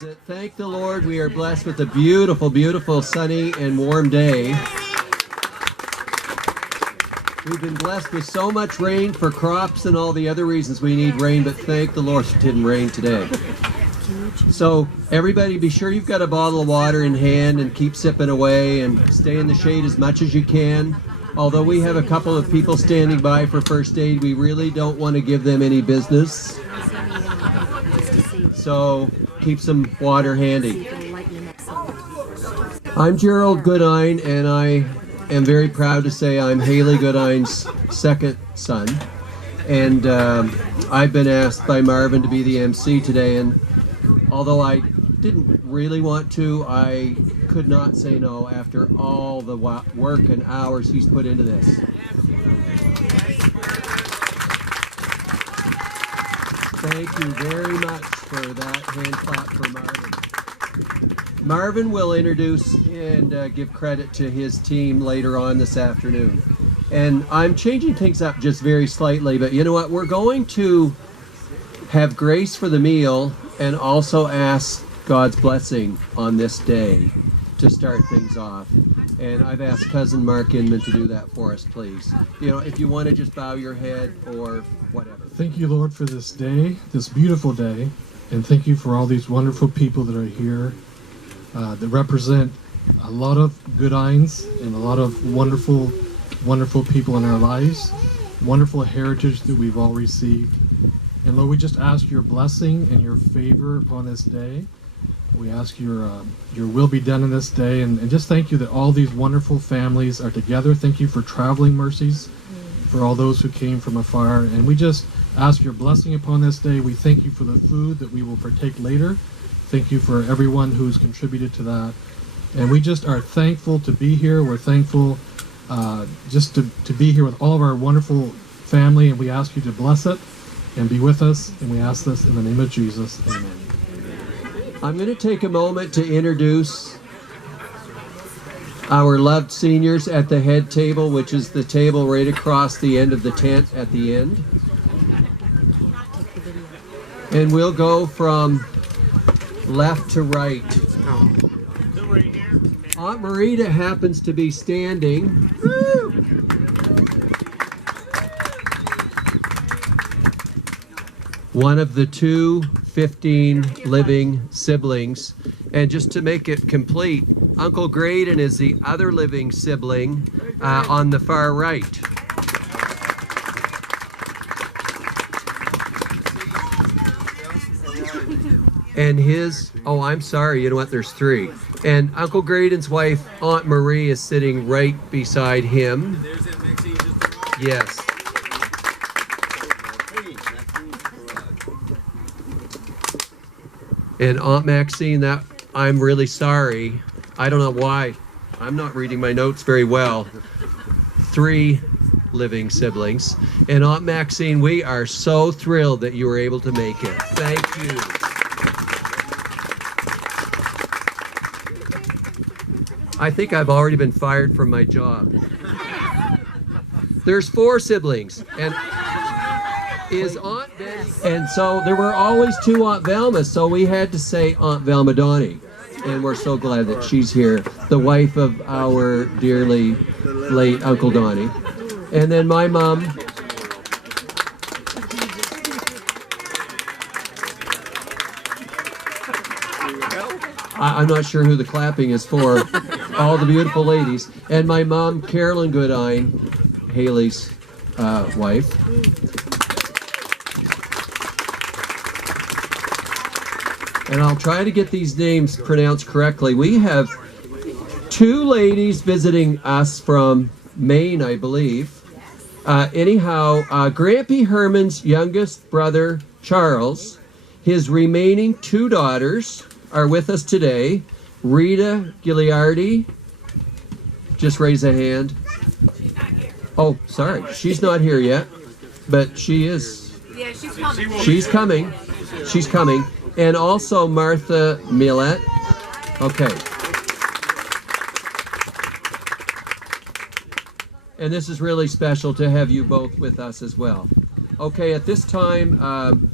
Thank the Lord, we are blessed with a beautiful, beautiful, sunny and warm day. We've been blessed with so much rain for crops and all the other reasons we need rain, but thank the Lord it didn't rain today. So everybody be sure you've got a bottle of water in hand and keep sipping away and stay in the shade as much as you can. Although we have a couple of people standing by for first aid, we really don't want to give them any business. So keep some water handy. I'm Gerald Goodine, and I am very proud to say I'm Haley Goodine's second son. And I've been asked by Marvin to be the MC today, and although I didn't really want to, I could not say no after all the work and hours he's put into this. Thank you very much for that hand clap for Marvin. Marvin will introduce and give credit to his team later on this afternoon. And I'm changing things up just very slightly, but you know what? We're going to have grace for the meal and also ask God's blessing on this day to start things off. And I've asked Cousin Mark Inman to do that for us, please. You know, if you want to just bow your head or whatever. Thank you, Lord, for this day, this beautiful day, and thank you for all these wonderful people that are here that represent a lot of Goodines and a lot of wonderful, wonderful people in our lives, wonderful heritage that we've all received. And Lord, we just ask your blessing and your favor upon this day. We ask your will be done in this day, and just thank you that all these wonderful families are together. Thank you for traveling mercies for all those who came from afar, and we just ask your blessing upon this day. We thank you for the food that we will partake later. Thank you for everyone who's contributed to that, and we just are thankful to be here. We're thankful just to be here with all of our wonderful family, and we ask you to bless it and be with us, and we ask this in the name of Jesus. Amen. I'm going to take a moment to introduce our loved seniors at the head table, which is the table right across the end of the tent at the end. And we'll go from left to right. Aunt Marita happens to be standing. One of the 15 living siblings. And just to make it complete, Uncle Goodine is the other living sibling on the far right. And his, oh, I'm sorry, you know what, there's 3. And Uncle Goodine's wife, Aunt Marie, is sitting right beside him. Yes. And Aunt Maxine, that I'm really sorry. I don't know why. I'm not reading my notes very well. 3 living siblings. And Aunt Maxine, we are so thrilled that you were able to make it. Thank you. I think I've already been fired from my job. There's 4 siblings, and is Aunt Betty, and so there were always 2 Aunt Velmas, so we had to say Aunt Velma Donnie, and we're so glad that she's here, the wife of our dearly late Uncle Donnie. And then my mom, I'm not sure who the clapping is for, all the beautiful ladies, and my mom, Carolyn Goodine, Haley's wife. And I'll try to get these names pronounced correctly. We have 2 ladies visiting us from Maine, I believe. Anyhow, Grampy Herman's youngest brother, Charles, his remaining 2 daughters are with us today. Rita Giliardi, just raise a hand. Oh, sorry, she's not here yet, but she is. Yeah, she's coming. She's coming. She's coming. And also Martha Millett. Okay. And this is really special to have you both with us as well. Okay, at this time,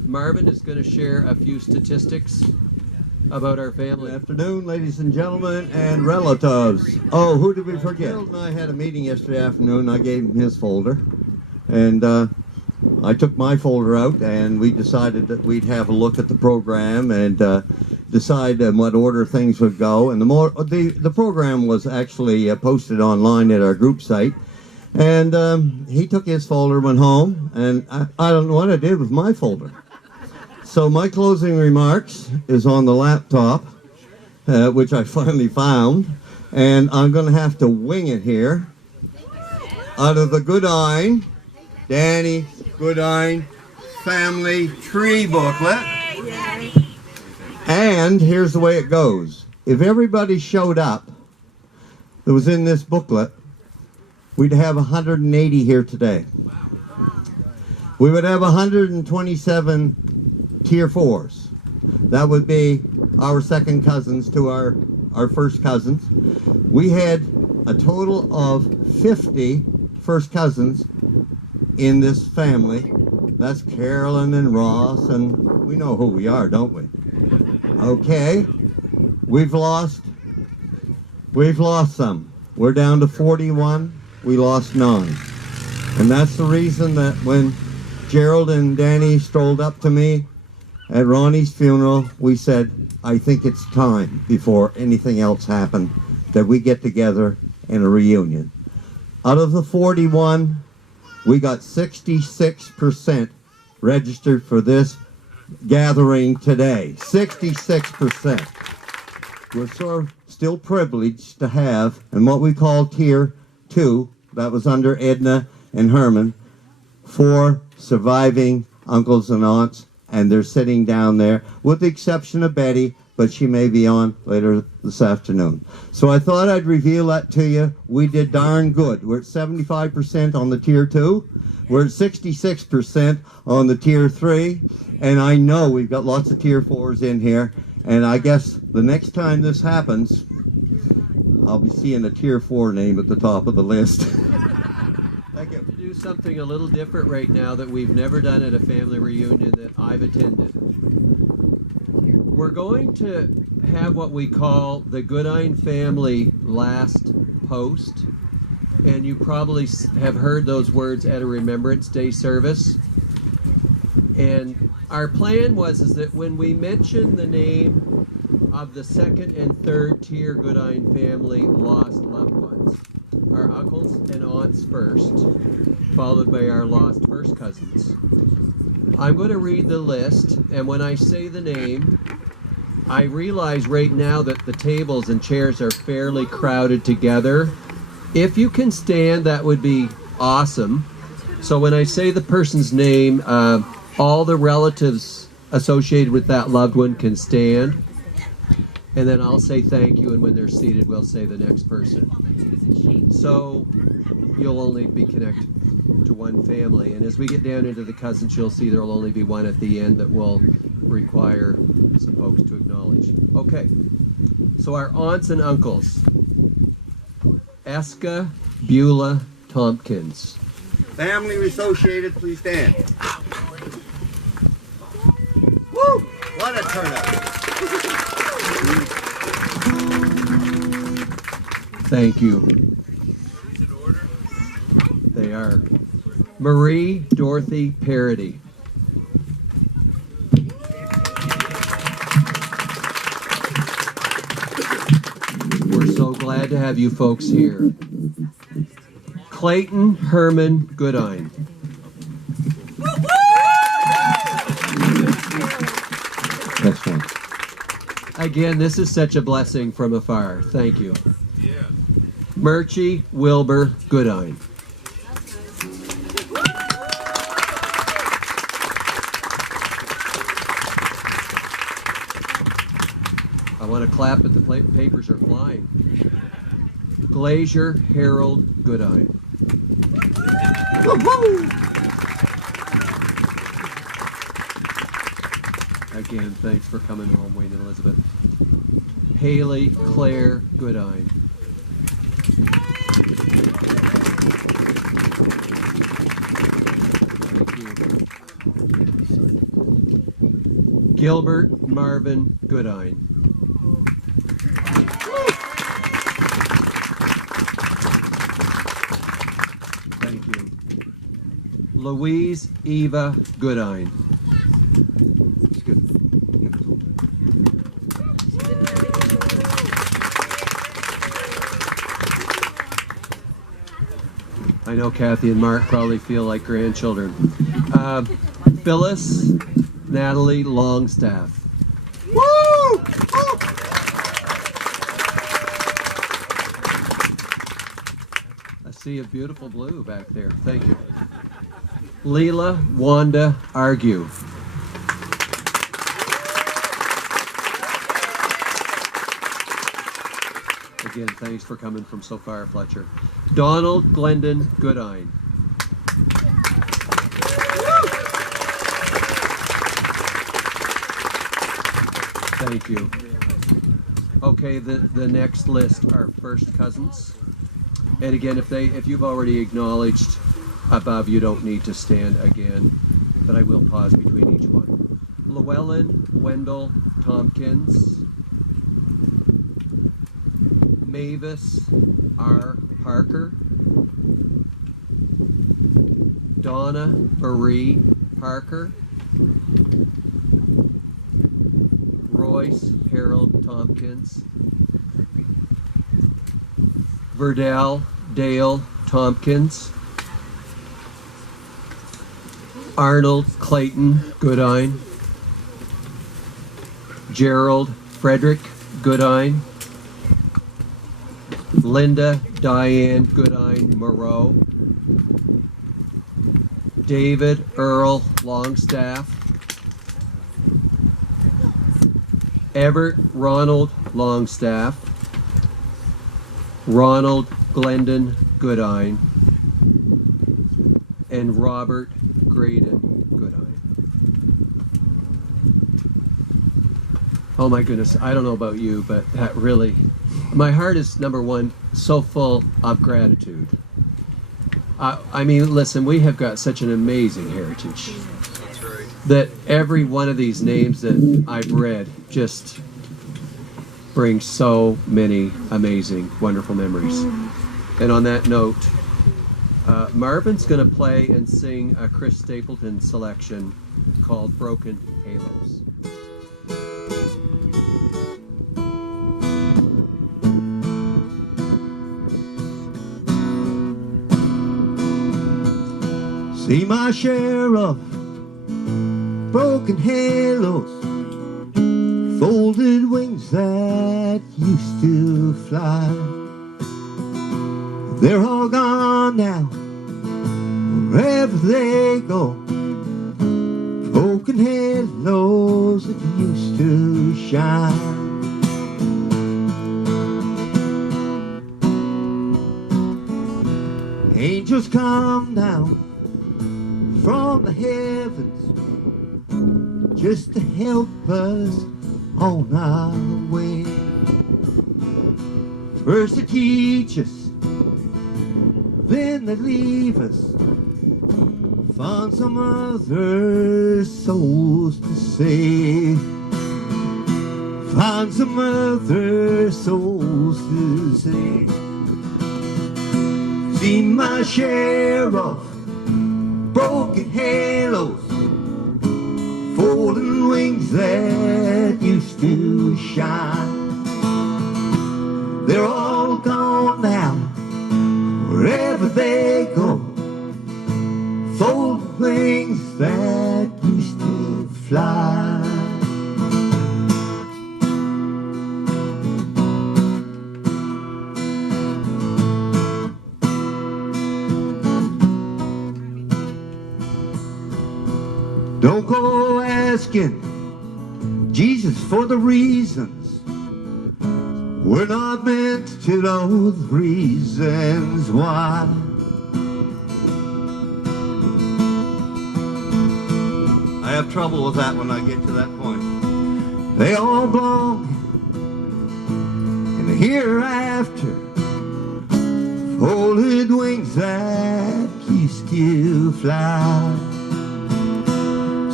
Marvin is going to share a few statistics about our Good family. afternoon, ladies and gentlemen, and relatives. Oh, who did we forget? Gerald and I had a meeting yesterday afternoon. I gave him his folder, and I took my folder out, and we decided that we'd have a look at the program and decide in what order things would go. And the program was actually posted online at our group site. And he took his folder, went home, and I don't know what I did with my folder. So my closing remarks is on the laptop, which I finally found, and I'm going to have to wing it here. Out of the Goodine, Danny Goodine Family Tree Booklet. And here's the way it goes. If everybody showed up that was in this booklet, we'd have 180 here today. We would have 127 Tier 4s. That would be our second cousins to our first cousins. We had a total of 50 first cousins in this family. That's Carolyn and Ross, and we know who we are, don't we? Okay, we've lost some. We're down to 41. We lost 9. And that's the reason that when Gerald and Danny strolled up to me at Ronnie's funeral, we said, I think it's time, before anything else happened, that we get together in a reunion. Out of the 41, we got 66% registered for this gathering today. 66%. We're sort of still privileged to have, and what we call Tier 2, that was under Edna and Herman, 4 surviving uncles and aunts, and they're sitting down there, with the exception of Betty, but she may be on later this afternoon. So I thought I'd reveal that to you. We did darn good. We're at 75% on the Tier 2. We're at 66% on the Tier 3. And I know we've got lots of Tier 4s in here. And I guess the next time this happens, I'll be seeing a Tier 4 name at the top of the list. Thank you. Do something a little different right now that we've never done at a family reunion that I've attended. We're going to have what we call the Goodine family last post, and you probably have heard those words at a Remembrance Day service. And our plan was that when we mention the name of the second and third tier Goodine family lost loved ones, our uncles and aunts first, followed by our lost first cousins. I'm going to read the list, and when I say the name, I realize right now that the tables and chairs are fairly crowded together. If you can stand, that would be awesome. So when I say the person's name, all the relatives associated with that loved one can stand. And then I'll say thank you, and when they're seated, we'll say the next person. So you'll only be connected to one family. And as we get down into the cousins, you'll see there will only be one at the end that will require some folks to acknowledge. Okay, so our aunts and uncles. Eska Beulah Tompkins. Family associated, please stand. Woo! What a turnout. Thank you. They are. Marie Dorothy Parody. We're so glad to have you folks here. Clayton Herman Goodine. Next one. Again, this is such a blessing from afar. Thank you. Murchie Wilbur Goodine. I want to clap, but the papers are flying. Glazier Harold Goodine. Again, thanks for coming home, Wayne and Elizabeth. Haley Claire Goodine. Thank you. Gilbert Marvin Goodine. Louise Eva Goodine. It's good. I know Kathy and Mark probably feel like grandchildren. Phyllis Natalie Longstaff. Woo! Woo! I see a beautiful blue back there. Thank you. Leela Wanda Argue. Again, thanks for coming from so far, Fletcher. Donald Glendon Goodine. Thank you. Okay, the next list are first cousins. And again, if you've already acknowledged above, you don't need to stand again, but I will pause between each one. Llewellyn Wendell Tompkins. Mavis R. Parker. Donna Marie Parker. Royce Harold Tompkins. Verdell Dale Tompkins. Arnold Clayton Goodine. Gerald Frederick Goodine. Linda Diane Goodine Moreau. David Earl Longstaff. Everett Ronald Longstaff. Ronald Glendon Goodine. And Robert Graydon Goodine. Oh my goodness, I don't know about you, but that really, my heart is, number one, so full of gratitude. I mean, listen, we have got such an amazing heritage. That's right. That every one of these names that I've read just brings so many amazing, wonderful memories. And on that note, Marvin's going to play and sing a Chris Stapleton selection called Broken Halos. See my share of broken halos, folded wings that used to fly. They're all gone now, wherever they go. Broken halos that used to shine. Angels come down from the heavens just to help us on our way. First they teach us, then they leave us, find some other souls to save. Find some other souls to save. Seen my share of broken halos, folding wings that used to shine. They're all gone now, wherever they go. Folding wings that used to fly. Don't go asking Jesus for the reasons. We're not meant to know the reasons why. I have trouble with that when I get to that point. They all belong in the hereafter. Folded wings that used to fly.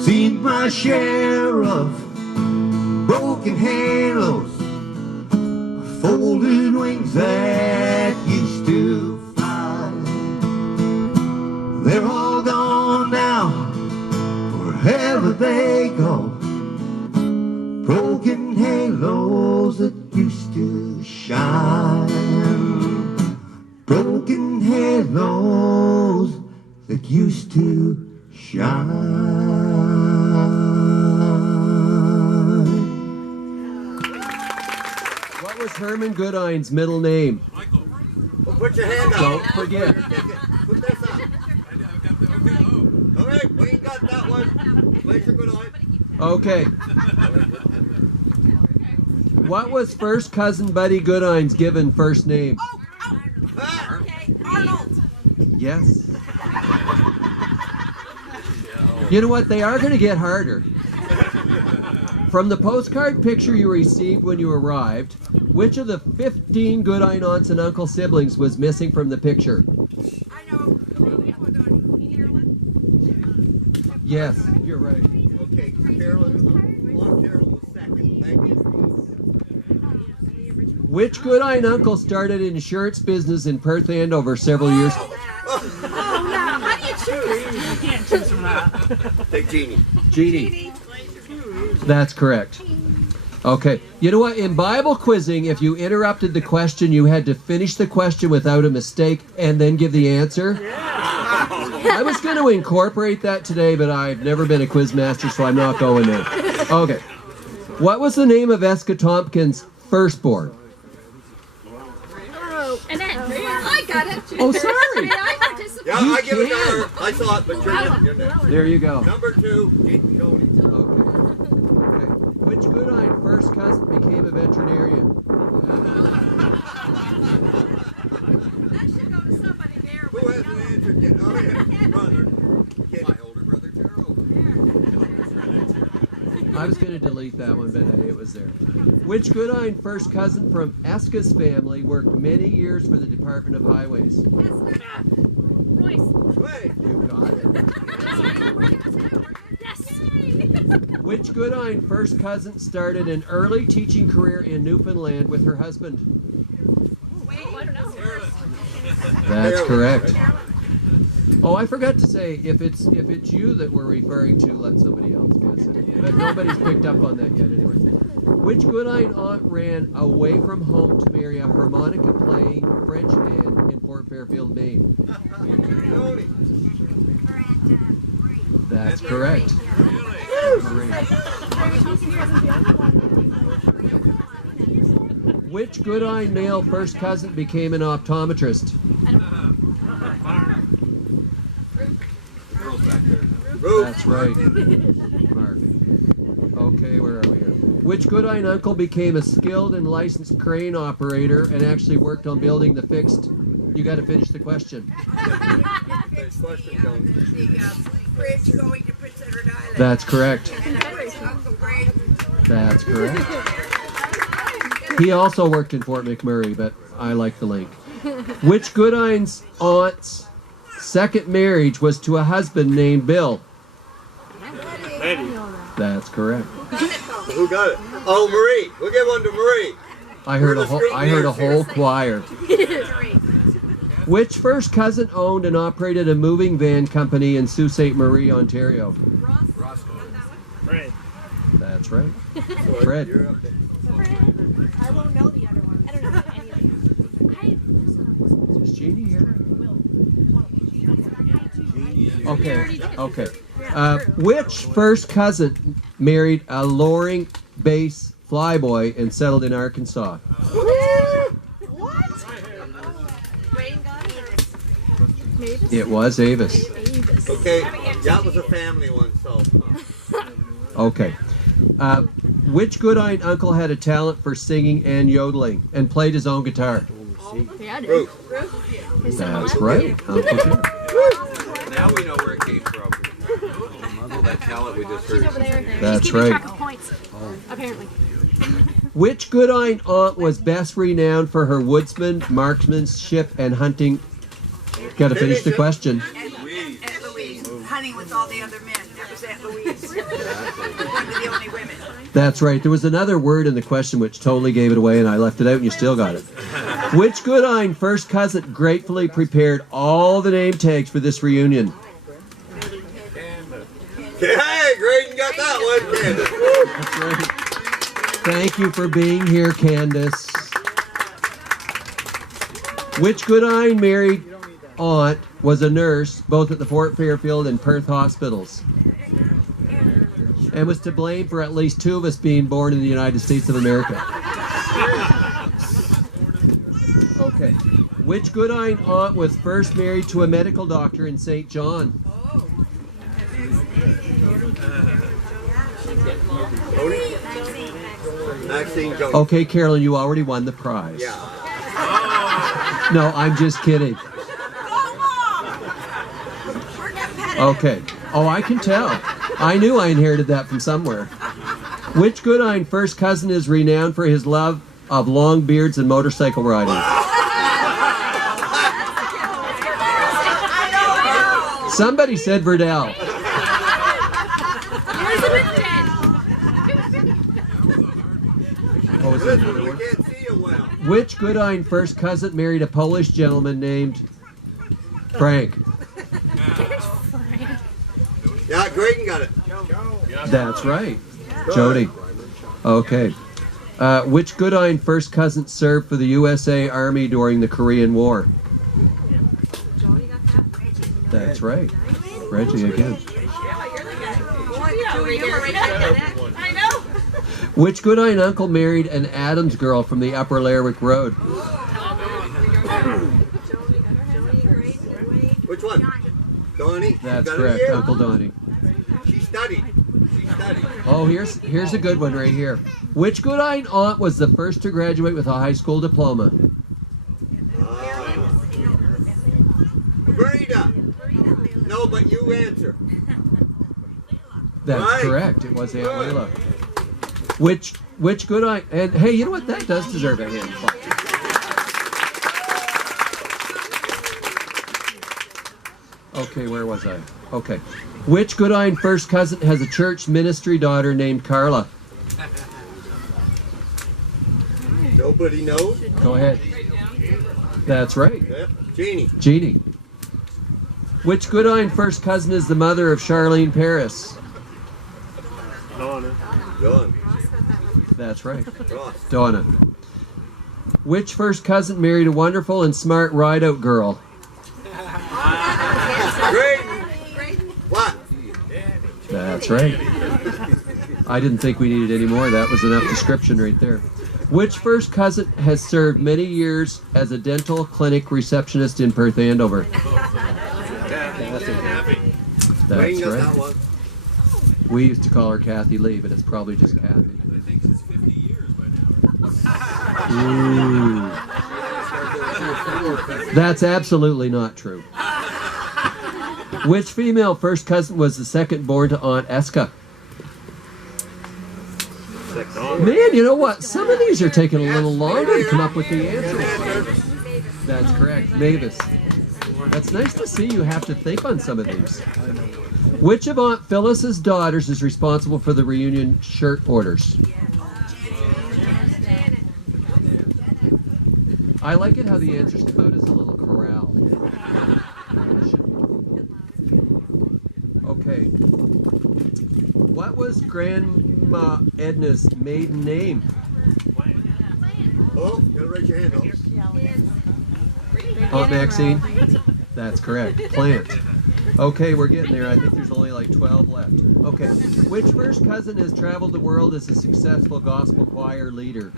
Seen my share of broken halos, folded wings that used to fly. They're all gone shine. Broken halos that used to shine. What was Herman Goodine's middle name? Michael. Well, put your hand up. Don't forget. Put this up. All right, we ain't got that one. Place your good eye. Okay. What was first cousin Buddy Goodine's given first name? Okay, Arnold. Yes. You know what? They are going to get harder. From the postcard picture you received when you arrived, which of the 15 Goodine aunts and uncle siblings was missing from the picture? I know. Yes, you're right. Okay, Carolyn. Aunt Carolyn was second. Thank you. Which Goodine uncle started an insurance business in Perth Andover several years? Oh, no. How do you choose? You can't choose from that. Take Jeannie. Jeannie. That's correct. Okay. You know what? In Bible quizzing, if you interrupted the question, you had to finish the question without a mistake and then give the answer. I was going to incorporate that today, but I've never been a quiz master, so I'm not going there. Okay. What was the name of Eska Tompkins' firstborn? Annette. I got it. Oh, sorry. I participated. Yeah, You I give it to can. her. I saw it, but you're next. There you go. Number 2, Cody. Okay. Which Goodine first cousin became a veterinarian? That should go to somebody there. Who hasn't answered yet? Oh, yeah. Brother. My older brother, Gerald. I was going to delete that one, but hey, it was there. Which Goodine first cousin from Eska's family worked many years for the Department of Highways? Royce. Wait. You got it. Yes. Which Goodine first cousin started an early teaching career in Newfoundland with her husband? Wait, I don't know. That's correct. Oh, I forgot to say, if it's you that we're referring to, let somebody else guess it. But nobody's picked up on that yet anyway. Which Goodine aunt ran away from home to marry a harmonica-playing French man in Fort Fairfield, Maine? Cody. That's correct. Marie. Which Goodine male first cousin became an optometrist? Girls back there. Ruth. That's right. Mark. Okay, where are we here? Which Goodine uncle became a skilled and licensed crane operator and actually worked on building the fixed? You got to finish the question. Next question, Jones. Bridge going to Prince Edward Island. That's correct. And that was Uncle Greg. That's correct. He also worked in Fort McMurray, but I like the link. Which Goodine's aunt's second marriage was to a husband named Bill? That's correct. Who got it? Oh, Marie. We'll give one to Marie. I heard a whole choir. Which first cousin owned and operated a moving van company in Sault Ste. Marie, Ontario? Fred. That's right. Fred. You're up there. I won't know the other one. I don't know any of them. Is Jeannie here? Okay. Okay. Which first cousin married a Loring base flyboy and settled in Arkansas? What? Wayne got it. It was Avis. Okay, that was a family one, so. Okay. Which Goodine uncle had a talent for singing and yodeling and played his own guitar? Ruth. That's right. Uncle Jim. Now we know where it came from. All that talent we just heard. That's Keeping right. track of points, apparently. Which Goodine aunt was best renowned for her woodsman, marksmanship, and hunting? Got to finish the question. Aunt Louise. Hunting with all the other men. That was Aunt Louise. One of the only women. That's right. There was another word in the question which totally gave it away, and I left it out, and you still got it. Which Goodine first cousin gratefully prepared all the name tags for this reunion? Hey, Graydon got that one, Candace. That's right. Thank you for being here, Candace. Which Goodine married aunt was a nurse both at the Fort Fairfield and Perth hospitals and was to blame for at least 2 of us being born in the United States of America? Okay. Which Goodine aunt was first married to a medical doctor in St. John? Maxine Jones. Okay, Carolyn, you already won the prize. Yeah. No, I'm just kidding. Okay. Oh, I can tell. I knew I inherited that from somewhere. Which Goodine first cousin is renowned for his love of long beards and motorcycle riding? Somebody said Verdell. What was that? Listen, we can't see you well. Which Goodine first cousin married a Polish gentleman named Frank? Yeah, Graydon got it. That's right. Jody. Okay. Which Goodine first cousin served for the USA Army during the Korean War? That's right. Reggie again. I know. Which Goodine uncle married an Adams girl from the Upper Lerwick Road? Which one? Donnie? That's Got it correct, here? Uncle Donnie. She studied. She studied. Oh, here's a good one right here. Which Goodine aunt was the first to graduate with a high school diploma? Marita. No, but you answer. That's Right. correct. It was Aunt Layla. Which Goodine, and hey, you know what? That does deserve a hand clap. Okay, where was I? Okay. Which Goodine first cousin has a church ministry daughter named Carla? Nobody knows? Go ahead. That's right. Yep. Jeannie. Jeannie. Which Goodine first cousin is the mother of Charlene Paris? John. That's right. Ross. Donna. Which first cousin married a wonderful and smart ride-out girl? Graydon. What? That's right. I didn't think we needed any more. That was enough description right there. Which first cousin has served many years as a dental clinic receptionist in Perth Andover? Wayne That's got that right. one. We used to call her Kathy Lee, but it's probably just Kathy. Ooh. That's absolutely not true. Which female first cousin was the second born to Aunt Eska? Man, you know what? Some of these are taking a little longer to come up with the answers. That's correct. Mavis. That's nice to see you have to think on some of these. Which of Aunt Phyllis's daughters is responsible for the reunion shirt orders? I like it how the answers come out as a little corral. Okay. What was Grandma Edna's maiden name? Oh, you gotta raise your hand, though. Aunt Maxine? That's correct. Plant. Okay, we're getting there. I think there's only like 12 left. Okay. Which first cousin has traveled the world as a successful gospel choir leader?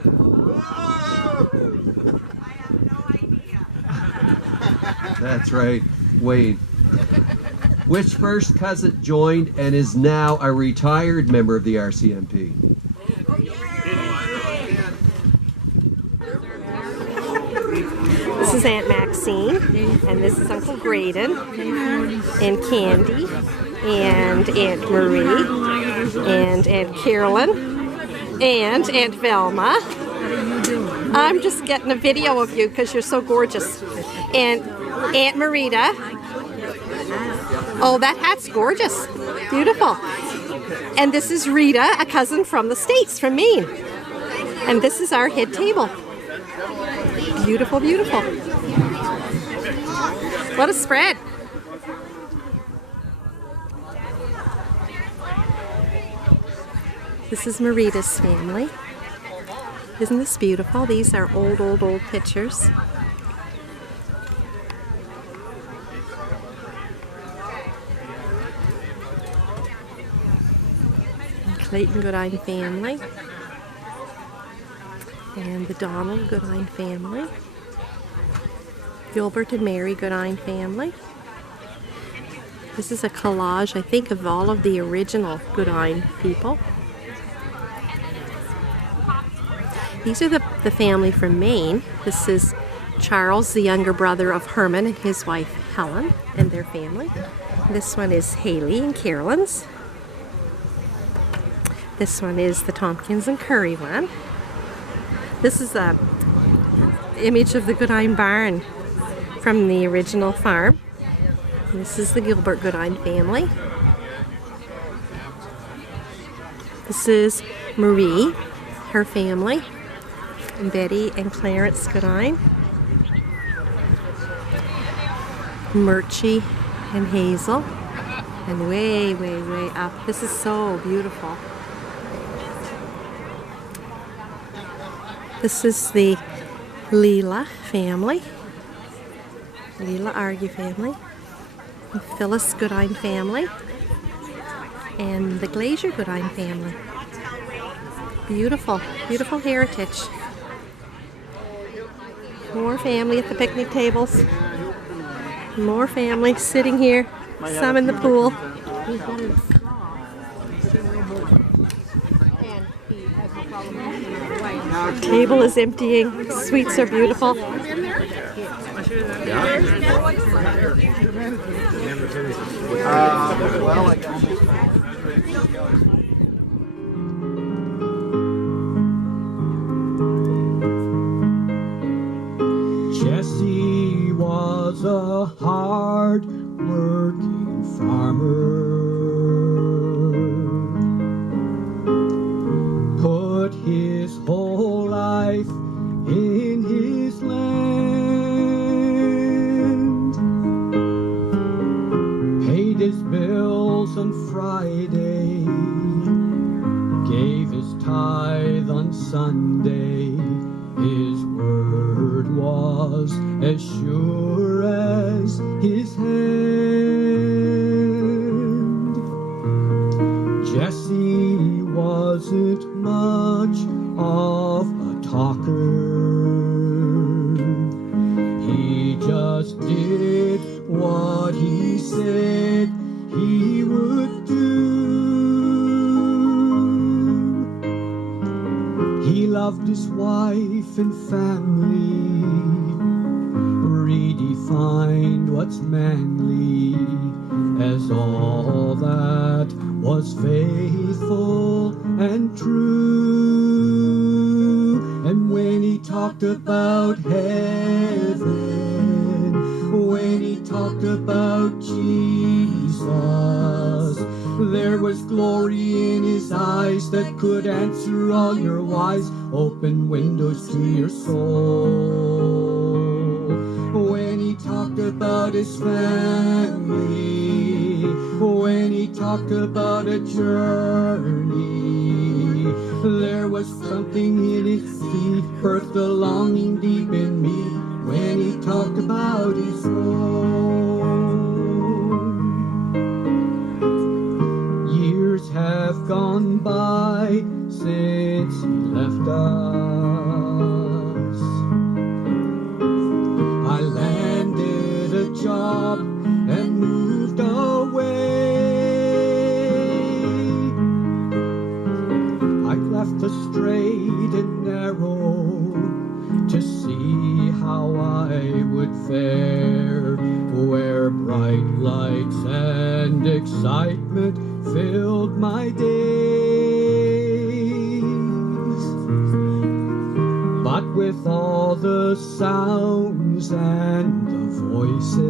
That's right. Wayne. Which first cousin joined and is now a retired member of the RCMP? This is Aunt Maxine, and this is Uncle Graydon, and Candy, and Aunt Marie, and Aunt Carolyn, and Aunt Velma. I'm just getting a video of you because you're so gorgeous. And Aunt Marita. Oh, that hat's gorgeous. Beautiful. And this is Rita, a cousin from the States, from Maine. And this is our head table. Beautiful, beautiful. What a spread. This is Marita's family. Isn't this beautiful? These are old, old, old pictures. Clayton Goodine family. And the Donald Goodine family. Gilbert and Mary Goodine family. This is a collage, I think, of all of the original Goodine people. These are the family from Maine. This is Charles, the younger brother of Herman, and his wife Helen and their family. This one is Haley and Carolyn's. This one is the Tompkins and Curry one. This is a image of the Goodine barn from the original farm. This is the Gilbert Goodine family. This is Marie, her family, and Betty and Clarence Goodine. Murchie and Hazel. And way, way, way up. This is so beautiful. This is the Leela family. Leela Argy family. The Phyllis Goodine family. And the Glazier Goodine family. Beautiful, beautiful heritage. More family at the picnic tables. More family sitting here. Some in the pool. Table is emptying. Sweets are beautiful. Jesse was a hard-working farmer. Put his whole life in his land. Paid his bills on Friday. Gave his tithe on Sunday. His word was as sure as his hand. Jesse wasn't much of a talker. He just did what he said he would do. He loved his wife and family, redefined what's manly as all that was faithful and true. And when he talked about heaven, when he talked about Jesus, there was glory in his eyes that could answer all your whys, open windows to your soul. When he talked about his family, when he talked about a journey, there was something in his feet, birthed a longing deep in me. When he talked about his own. Years have gone by since he left us. I landed a job and moved away. I left the straight and narrow to see how I would fare, where bright lights and excitement filled my days. But with all the sounds and the voices,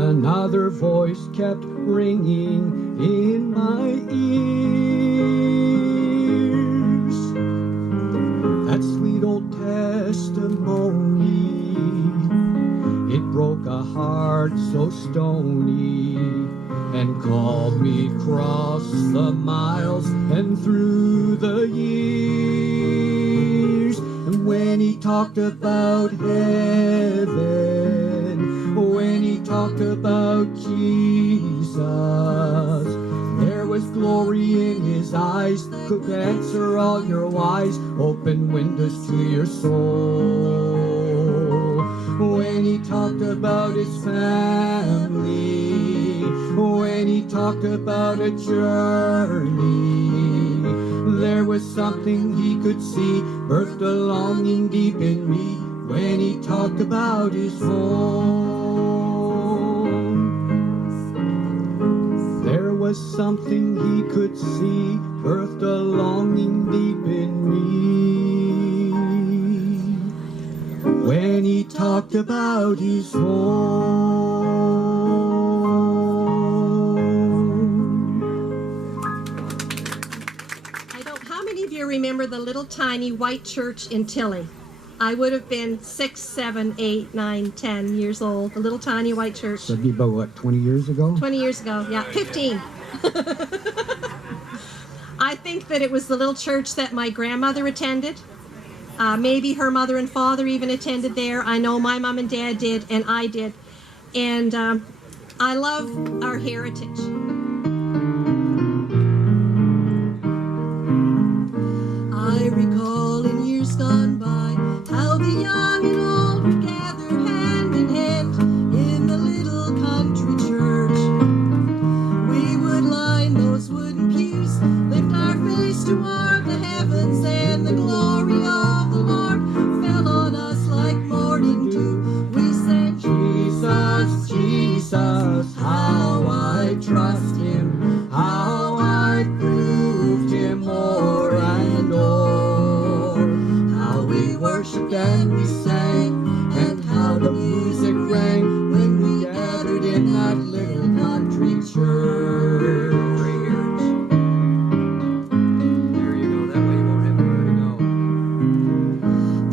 another voice kept ringing in my ears. That sweet old testimony, it broke a heart so stony and called me across the miles and through the years. And when he talked about heaven, when he talked about Jesus, Jesus. There was glory in his eyes, could answer all your whys, open windows to your soul. When he talked about his family, when he talked about a journey, there was something he could see, birthed a longing deep in me, when he talked about his home. There was something he could see, birthed a longing deep in me, when he talked about his home. How many of you remember the little tiny white church in Tilly? I would have been 6, 7, 8, 9, 10 years old. The little tiny white church. So it'd be about, what, 20 years ago? 20 years ago, yeah, 15. I think that it was the little church that my grandmother attended. Maybe her mother and father even attended there. I know my mom and dad did, and I did. And I love our heritage. I recall in years gone by how the young and old would gather hand in hand in the little country church. We would line those wooden pews, lift our face toward the heavens, and the glory of the Lord fell on us like morning dew. We said, Jesus, Jesus, how I trust him, how I proved him more and more. How we worshiped and we sang, and how the music rang when we gathered in that little country church. There you go. That way you won't have nowhere to go.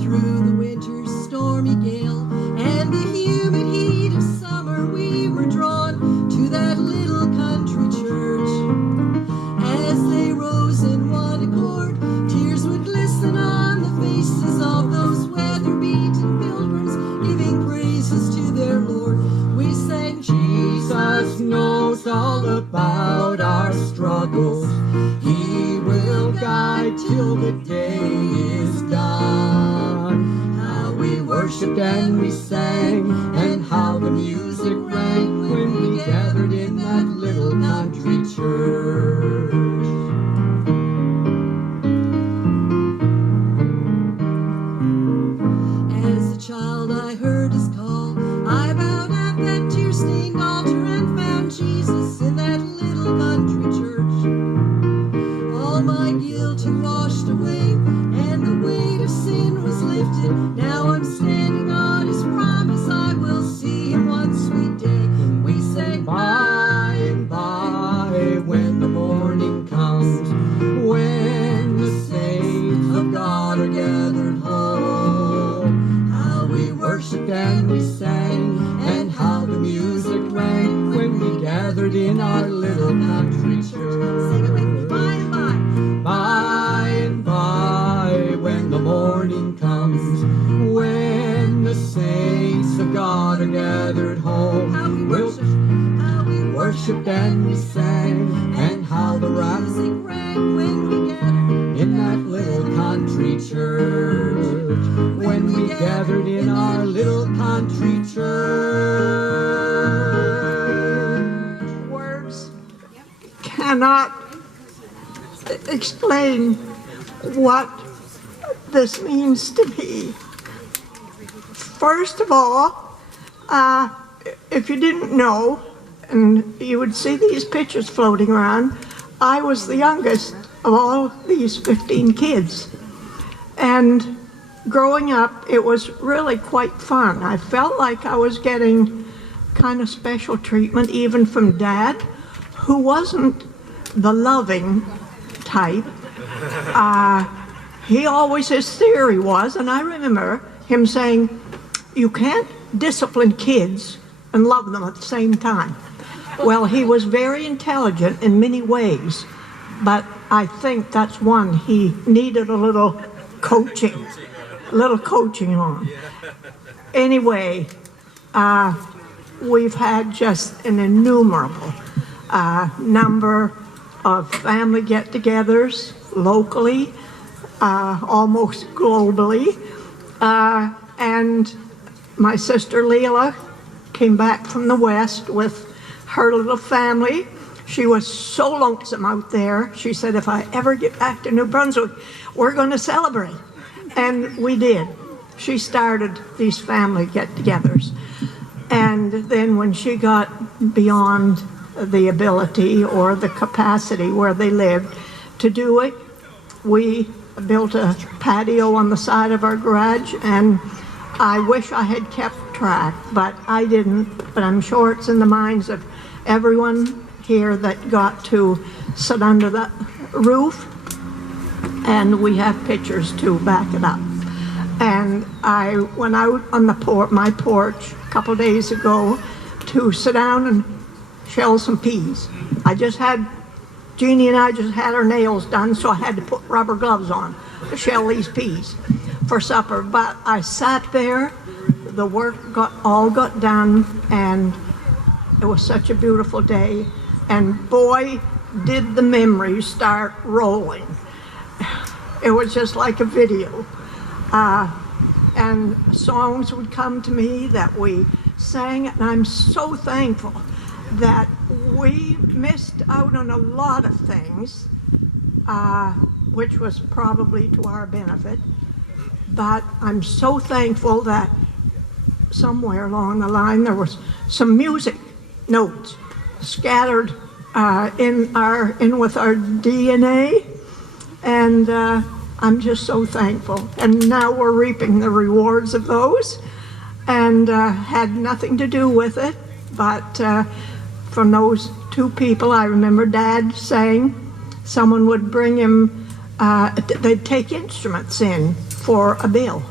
Through the winter's stormy gale and the humid heat of summer, we were drawn to that little country church. As they rose in one accord, tears would glisten on the faces of those weather-beaten pilgrims, giving praises to their Lord. We sang, Jesus knows all about our struggles. He will guide till the day is done. How we worshiped and we sang, and how the music rang when we gathered in that little country church. As a child I heard his call, I bowed at that tear-stained altar and found Jesus in that little country church. All my guilt he washed away, and the weight of sin was lifted. Now I'm standing on his promise, I will see him one sweet day. We sang, by and by, when the morning comes, when the saints of God are gathered home. How we worshiped and we sang, and how the music rang when we gathered in our little country church. Sing it with me, by and by. By and by, when the morning comes, when the saints of God are gathered home. How we worshipped and we sang, and how the music rang when we gathered in that little country church. When we gathered in our little country church. Words cannot explain what this means to me. First of all, if you didn't know, and you would see these pictures floating around, I was the youngest of all these 15 kids. And growing up, it was really quite fun. I felt like I was getting kind of special treatment, even from Dad, who wasn't the loving type. He always, his theory was, and I remember him saying, you can't discipline kids and love them at the same time. Well, he was very intelligent in many ways, but I think that's one he needed a little coaching on. Anyway, we've had just an innumerable number of family get-togethers locally, almost globally. And my sister Leela came back from the West with her little family. She was so lonesome out there. She said, if I ever get back to New Brunswick, we're going to celebrate. And we did. She started these family get-togethers. And then when she got beyond the ability or the capacity where they lived to do it, we built a patio on the side of our garage, and I wish I had kept track, but I didn't. But I'm sure it's in the minds of everyone here that got to sit under the roof, and we have pictures to back it up. And I went out on the my porch a couple days ago to sit down and shell some peas. Jeannie and I just had our nails done, so I had to put rubber gloves on to shell these peas for supper. But I sat there, the work all got done, and it was such a beautiful day. And boy, did the memories start rolling. It was just like a video. And songs would come to me that we sang, and I'm so thankful that we missed out on a lot of things, which was probably to our benefit. But I'm so thankful that somewhere along the line there was some music notes scattered in with our DNA, and I'm just so thankful. And now we're reaping the rewards of those, and had nothing to do with it, but from those two people, I remember Dad saying someone would bring him, they'd take instruments in for a bill.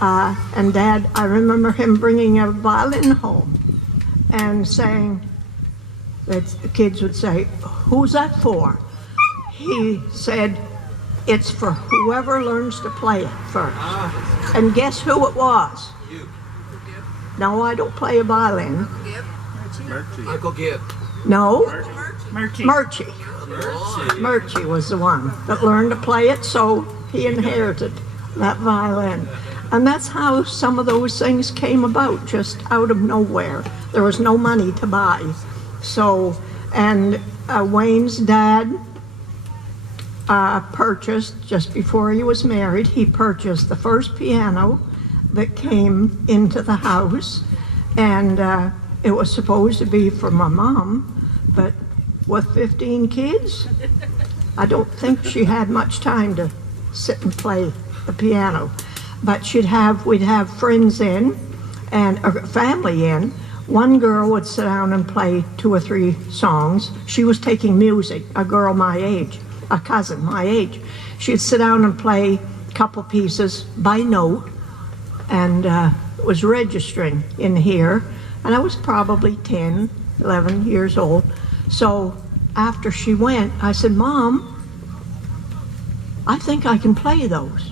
And Dad, I remember him bringing a violin home and saying, that the kids would say, who's that for? He said, it's for whoever learns to play it first. And guess who it was? You. No, I don't play a violin. Uncle Gib. No, Murchie. Murchie was the one that learned to play it, so he inherited that violin. And that's how some of those things came about, just out of nowhere. There was no money to buy. So, and Wayne's dad purchased, just before he was married, he purchased the first piano that came into the house, and it was supposed to be for my mom, but with 15 kids, I don't think she had much time to sit and play the piano. But we'd have friends in and a family in. One girl would sit down and play 2 or 3 songs. She was taking music, a girl my age, a cousin my age. She'd sit down and play a couple pieces by note, and was registering in here. And I was probably 10, 11 years old. So after she went, I said, Mom, I think I can play those.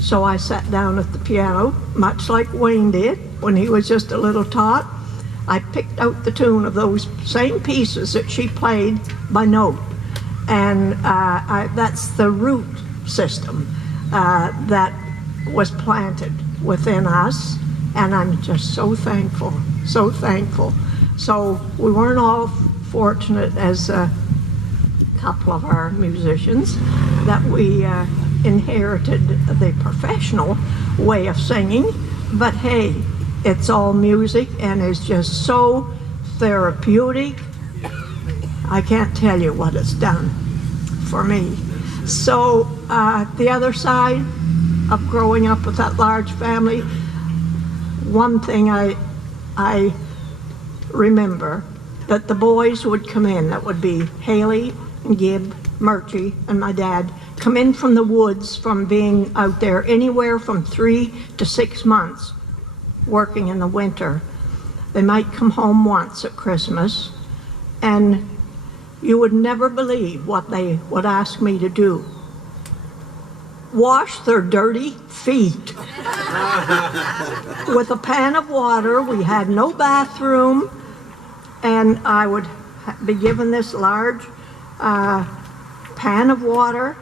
So I sat down at the piano, much like Wayne did when he was just a little tot. I picked out the tune of those same pieces that she played by note. And that's the root system that was planted within us. And I'm just so thankful, so thankful. So we weren't all fortunate as a couple of our musicians that we inherited the professional way of singing, but hey, it's all music and it's just so therapeutic. I can't tell you what it's done for me. So the other side of growing up with that large family, one thing I remember, that the boys would come in, that would be Haley and Gib, Murchie, and my dad, come in from the woods from being out there anywhere from 3 to 6 months working in the winter. They might come home once at Christmas, and you would never believe what they would ask me to do. Wash their dirty feet with a pan of water. We had no bathroom, and I would be given this large pan of water,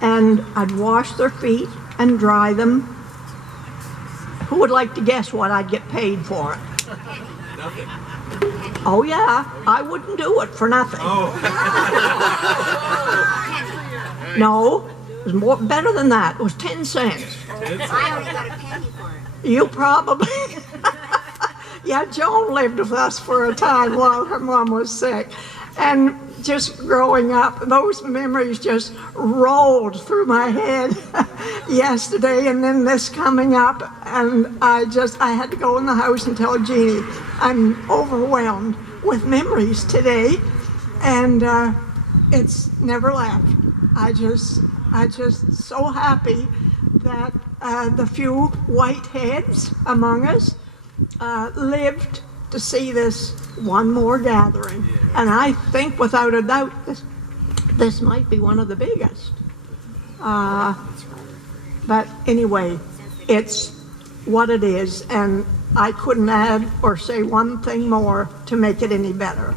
and I'd wash their feet and dry them. Who would like to guess what I'd get paid for it? Nothing. Oh yeah, I wouldn't do it for nothing. No, it was more better than that. It was 10 cents. I only got a penny for it. You probably. Yeah, Joan lived with us for a time while her mom was sick. And just growing up, those memories just rolled through my head yesterday, and then this coming up, and I had to go in the house and tell Jeannie, I'm overwhelmed with memories today, and it's never left. I just so happy that the few white heads among us lived to see this one more gathering. And I think without a doubt this might be one of the biggest. But anyway, it's what it is, and I couldn't add or say one thing more to make it any better.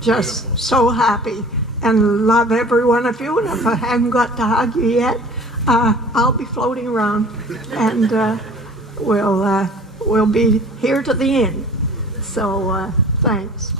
Just so happy and love every one of you, and if I haven't got to hug you yet, I'll be floating around, and we'll be here to the end. So thanks.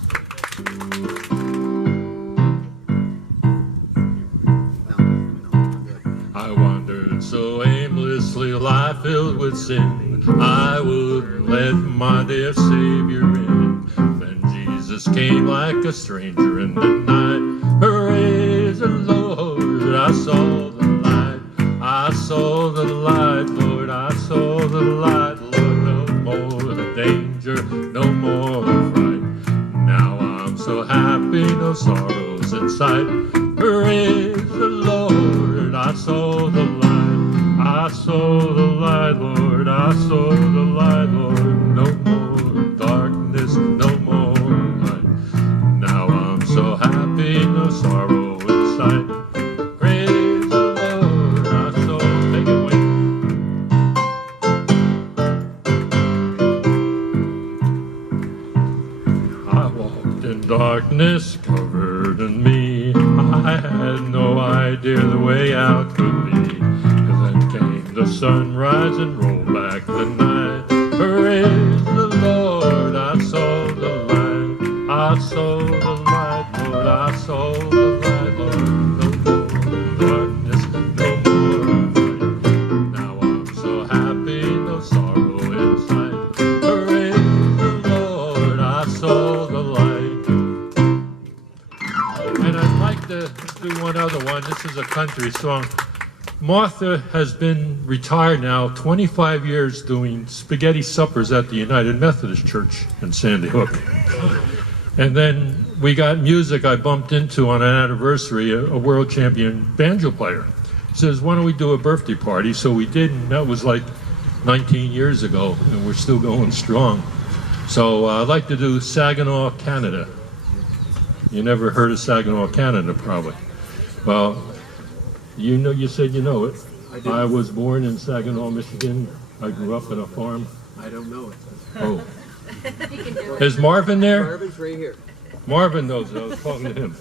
I wandered so aimlessly, life filled with sin, I wouldn't let my dear Savior in. Then Jesus came like a stranger in the night. Praise the Lord, I saw the light. I saw the light, Lord, I saw the light. Lord, no more danger, no more fright. Now I'm so happy, no sorrows in sight. Praise the Lord, I saw the light. I saw the light, Lord, I saw the light, Lord. No more darkness, no more light. Now I'm so happy, no sorrow in sight. Praise the Lord, I saw. Take it away. I walked in darkness covered in me. I had no idea the way out could be. And then came the sunrise and rolled back the night. Praise the Lord, I saw the light. I saw the light, Lord, I saw the light, Lord. No more darkness, no more light. Now I'm so happy, no sorrow in sight. Praise the Lord, I saw the light. And I'd like to do one other one. This is a country song. Martha has been retired now 25 years doing spaghetti suppers at the United Methodist Church in Sandy Hook. And then we got music I bumped into on an anniversary, a world champion banjo player. He says, why don't we do a birthday party? So we did, and that was like 19 years ago, and we're still going strong. So I'd like to do Saginaw, Canada. You never heard of Saginaw, Canada, probably. Well, you know, you said you know it. I was born in Saginaw, Michigan. I grew up on a farm. I don't know it. Oh. Is Marvin there? Marvin's right here. Marvin knows it. I was talking to him.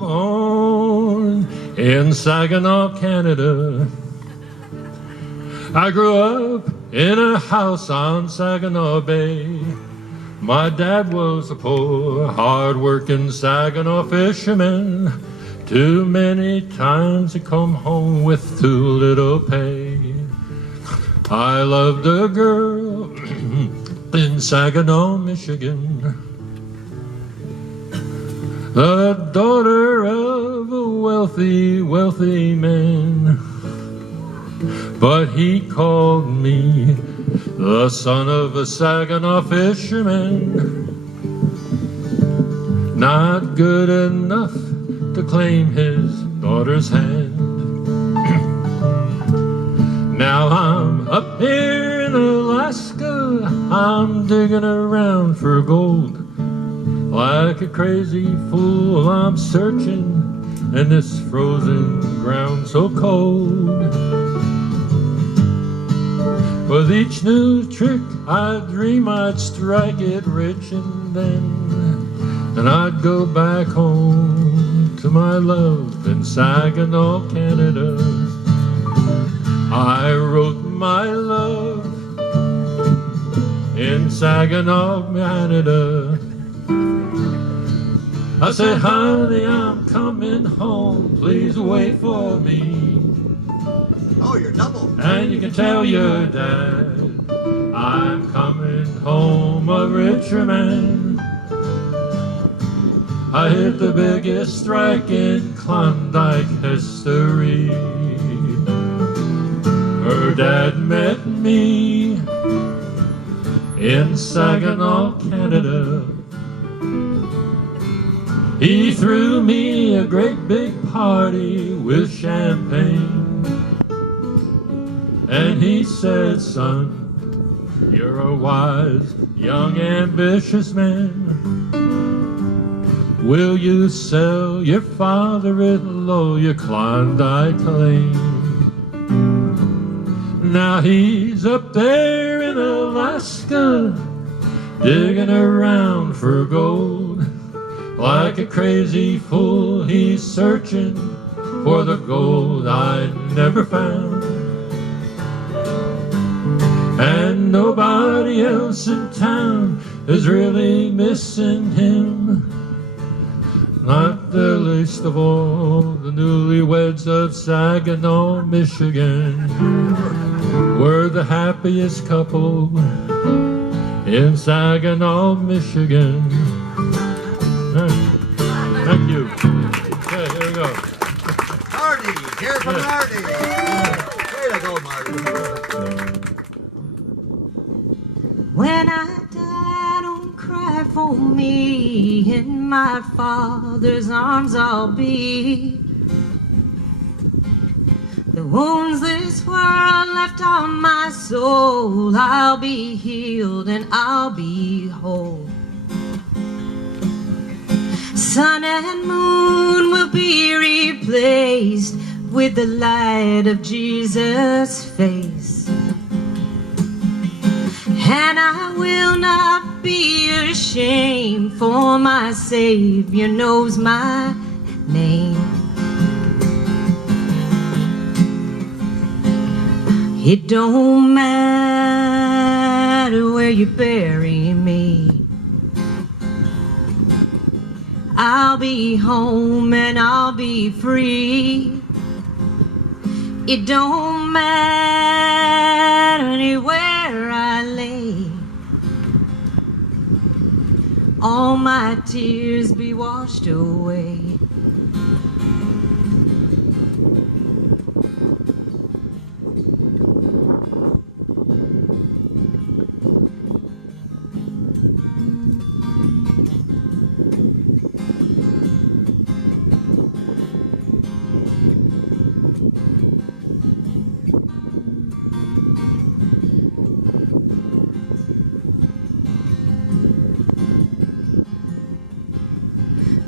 Born in Saginaw, Canada. I grew up in a house on Saginaw Bay. My dad was a poor, hard-working Saginaw fisherman. Too many times he come home with too little pay. I loved a girl in Saginaw, Michigan, the daughter of a wealthy, wealthy man. But he called me the son of a Saginaw fisherman, not good enough to claim his daughter's hand. Now I'm up here in Alaska, I'm digging around for gold. Like a crazy fool I'm searching in this frozen ground so cold. With each new trick I dream I'd strike it rich, and then I'd go back home to my love in Saginaw, Canada. I wrote my love in Saginaw, Canada. I said, honey, I'm coming home, please wait for me. Oh, you're double. And you can tell your dad I'm coming home a richer man. I hit the biggest strike in Klondike history. Her dad met me in Saginaw, Canada. He threw me a great big party with champagne. And he said, son, you're a wise, young, ambitious man. Will you sell your father-in-law your Klondike claim? Now he's up there in Alaska, digging around for gold. Like a crazy fool, he's searching for the gold I never found. And nobody else in town is really missing him, not the least of all the newlyweds of Saginaw, Michigan. We're the happiest couple in Saginaw, Michigan. Thank you. Okay, here we go. Marty, hear from Marty. Way to go, Marty. When I die, don't cry for me. In my Father's arms I'll be. The wounds this world left on my soul, I'll be healed and I'll be whole. Sun and moon will be replaced with the light of Jesus' face. And I will not be ashamed, for my Savior knows my name. It don't matter where you bury me, I'll be home and I'll be free. It don't matter anywhere I lay, all my tears be washed away.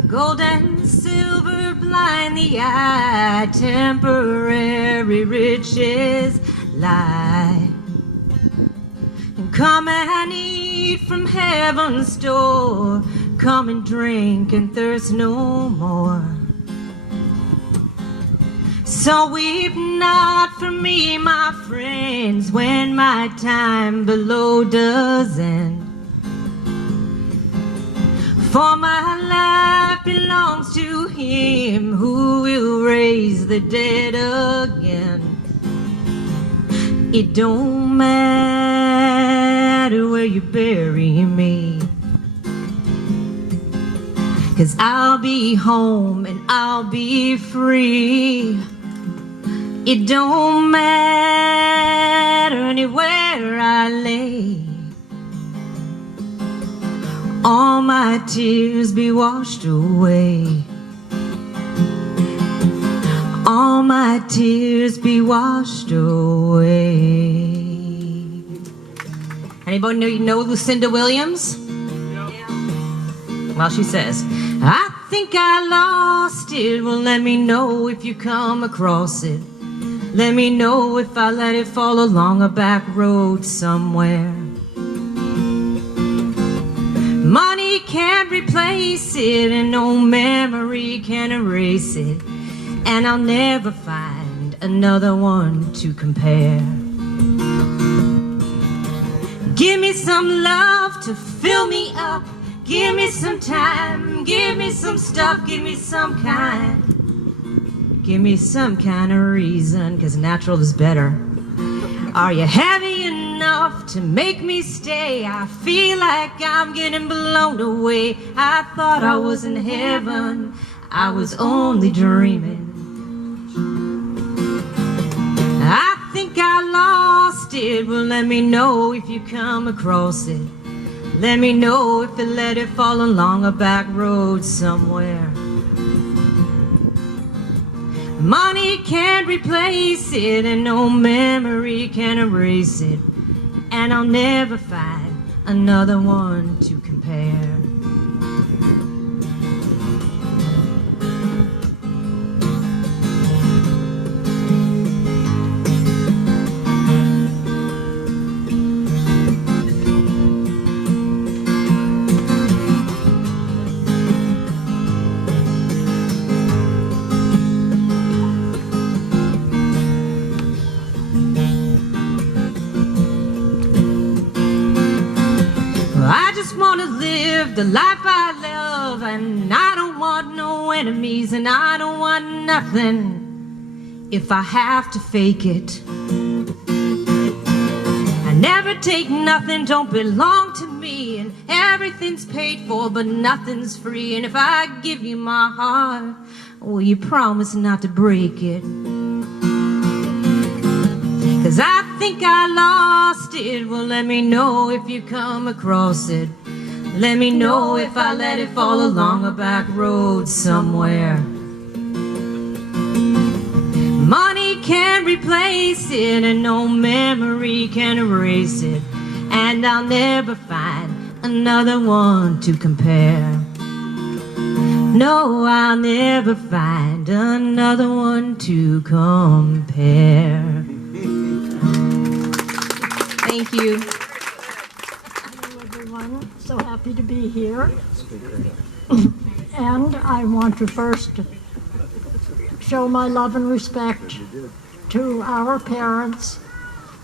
Gold and silver blind the eye, temporary riches lie. And come and eat from heaven's store, come and drink and thirst no more. So weep not for me, my friends, when my time below does end. For my life belongs to Him who will raise the dead again. It don't matter where you bury me, 'cause I'll be home and I'll be free. It don't matter anywhere I lay, all my tears be washed away. All my tears be washed away. Anybody know Lucinda Williams? Well, she says, I think I lost it. Well, let me know if you come across it. Let me know if I let it fall along a back road somewhere. Money can't replace it, and no memory can erase it, and I'll never find another one to compare. Give me some love to fill me up. Give me some time. Give me some stuff. Give me some kind. Give me some kind of reason, 'cause natural is better. Are you heavy enough to make me stay? I feel like I'm getting blown away. I thought I was in heaven. I was only dreaming. I think I lost it. Well, let me know if you come across it. Let me know if you let it fall along a back road somewhere. Money can't replace it, and no memory can erase it, and I'll never find another one to compare. The life I love, and I don't want no enemies, and I don't want nothing if I have to fake it. I never take nothing, don't belong to me, and everything's paid for, but nothing's free. And if I give you my heart, will you promise not to break it? 'Cause I think I lost it. Well, let me know if you come across it. Let me know if I let it fall along a back road somewhere. Money can't replace it, and no memory can erase it, and I'll never find another one to compare. No, I'll never find another one to compare. Thank you. So happy to be here. And I want to first show my love and respect to our parents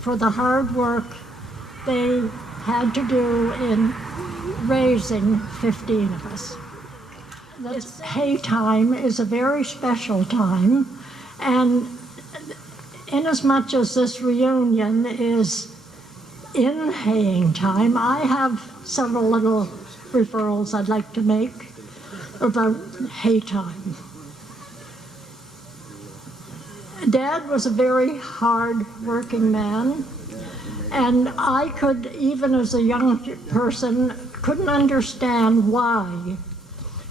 for the hard work they had to do in raising 15 of us. This hay time is a very special time, and inasmuch as this reunion is in haying time, I have several little referrals I'd like to make about hay time. Dad was a very hard working man, and I could, even as a young person, couldn't understand why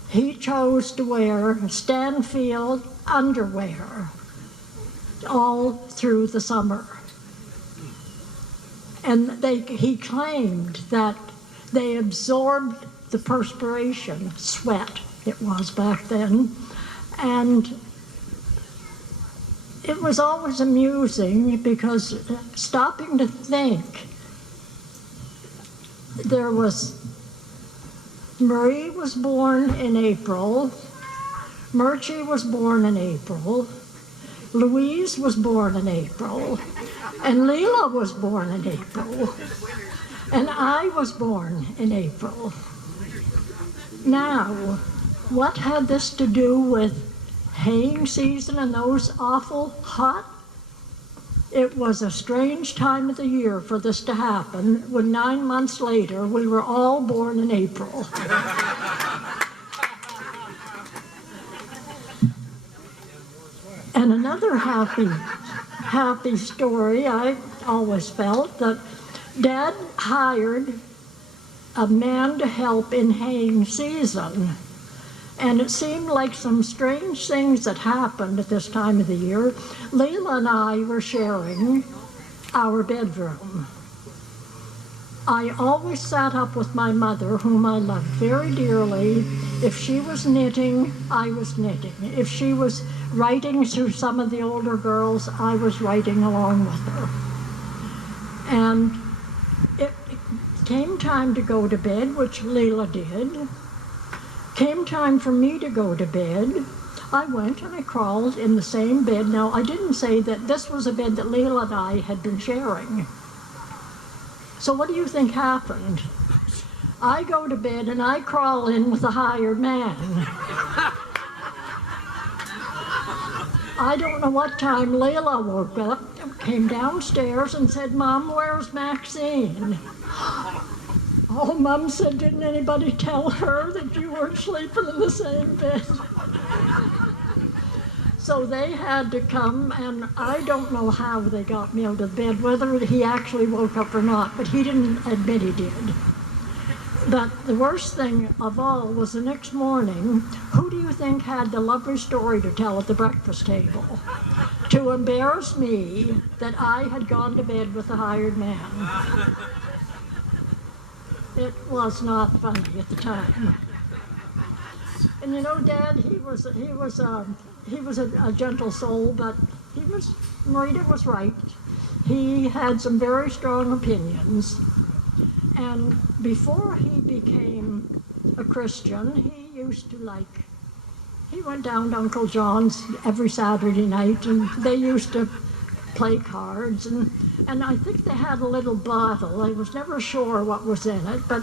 he chose to wear Stanfield underwear all through the summer. And he claimed that they absorbed the perspiration, sweat it was back then, and it was always amusing because stopping to think, Marie was born in April, Murchie was born in April, Louise was born in April, and Leela was born in April, and I was born in April. Now, what had this to do with haying season and those awful hot? It was a strange time of the year for this to happen, when 9 months later we were all born in April. And another happy story, I always felt that Dad hired a man to help in haying season. And it seemed like some strange things that happened at this time of the year. Leela and I were sharing our bedroom. I always sat up with my mother, whom I loved very dearly. If she was knitting, I was knitting. If she was writing to some of the older girls, I was writing along with her. And it came time to go to bed, which Leila did. Came time for me to go to bed. I went and I crawled in the same bed. Now, I didn't say that this was a bed that Leila and I had been sharing. So what do you think happened? I go to bed and I crawl in with the hired man. I don't know what time Leila woke up, came downstairs and said, "Mom, where's Maxine?" Oh, Mom said, "Didn't anybody tell her that you weren't sleeping in the same bed?" So they had to come, and I don't know how they got me out of bed, whether he actually woke up or not, but he didn't admit he did. But the worst thing of all was the next morning, who do you think had the lovely story to tell at the breakfast table? To embarrass me that I had gone to bed with the hired man. It was not funny at the time. And you know, Dad, he was a gentle soul, but Marita was right. He had some very strong opinions. And before he became a Christian, he went down to Uncle John's every Saturday night, and they used to play cards, and I think they had a little bottle. I was never sure what was in it, but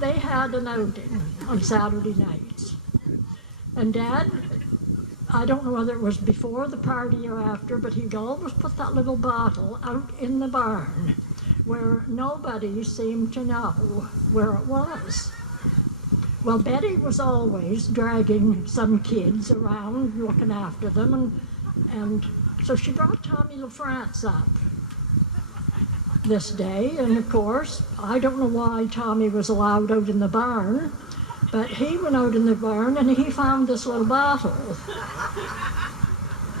they had an outing on Saturday nights. And Dad, I don't know whether it was before the party or after, but he'd always put that little bottle out in the barn where nobody seemed to know where it was. Well, Betty was always dragging some kids around, looking after them, and so she brought Tommy LaFrance up this day, and of course, I don't know why Tommy was allowed out in the barn, but he went out in the barn and he found this little bottle.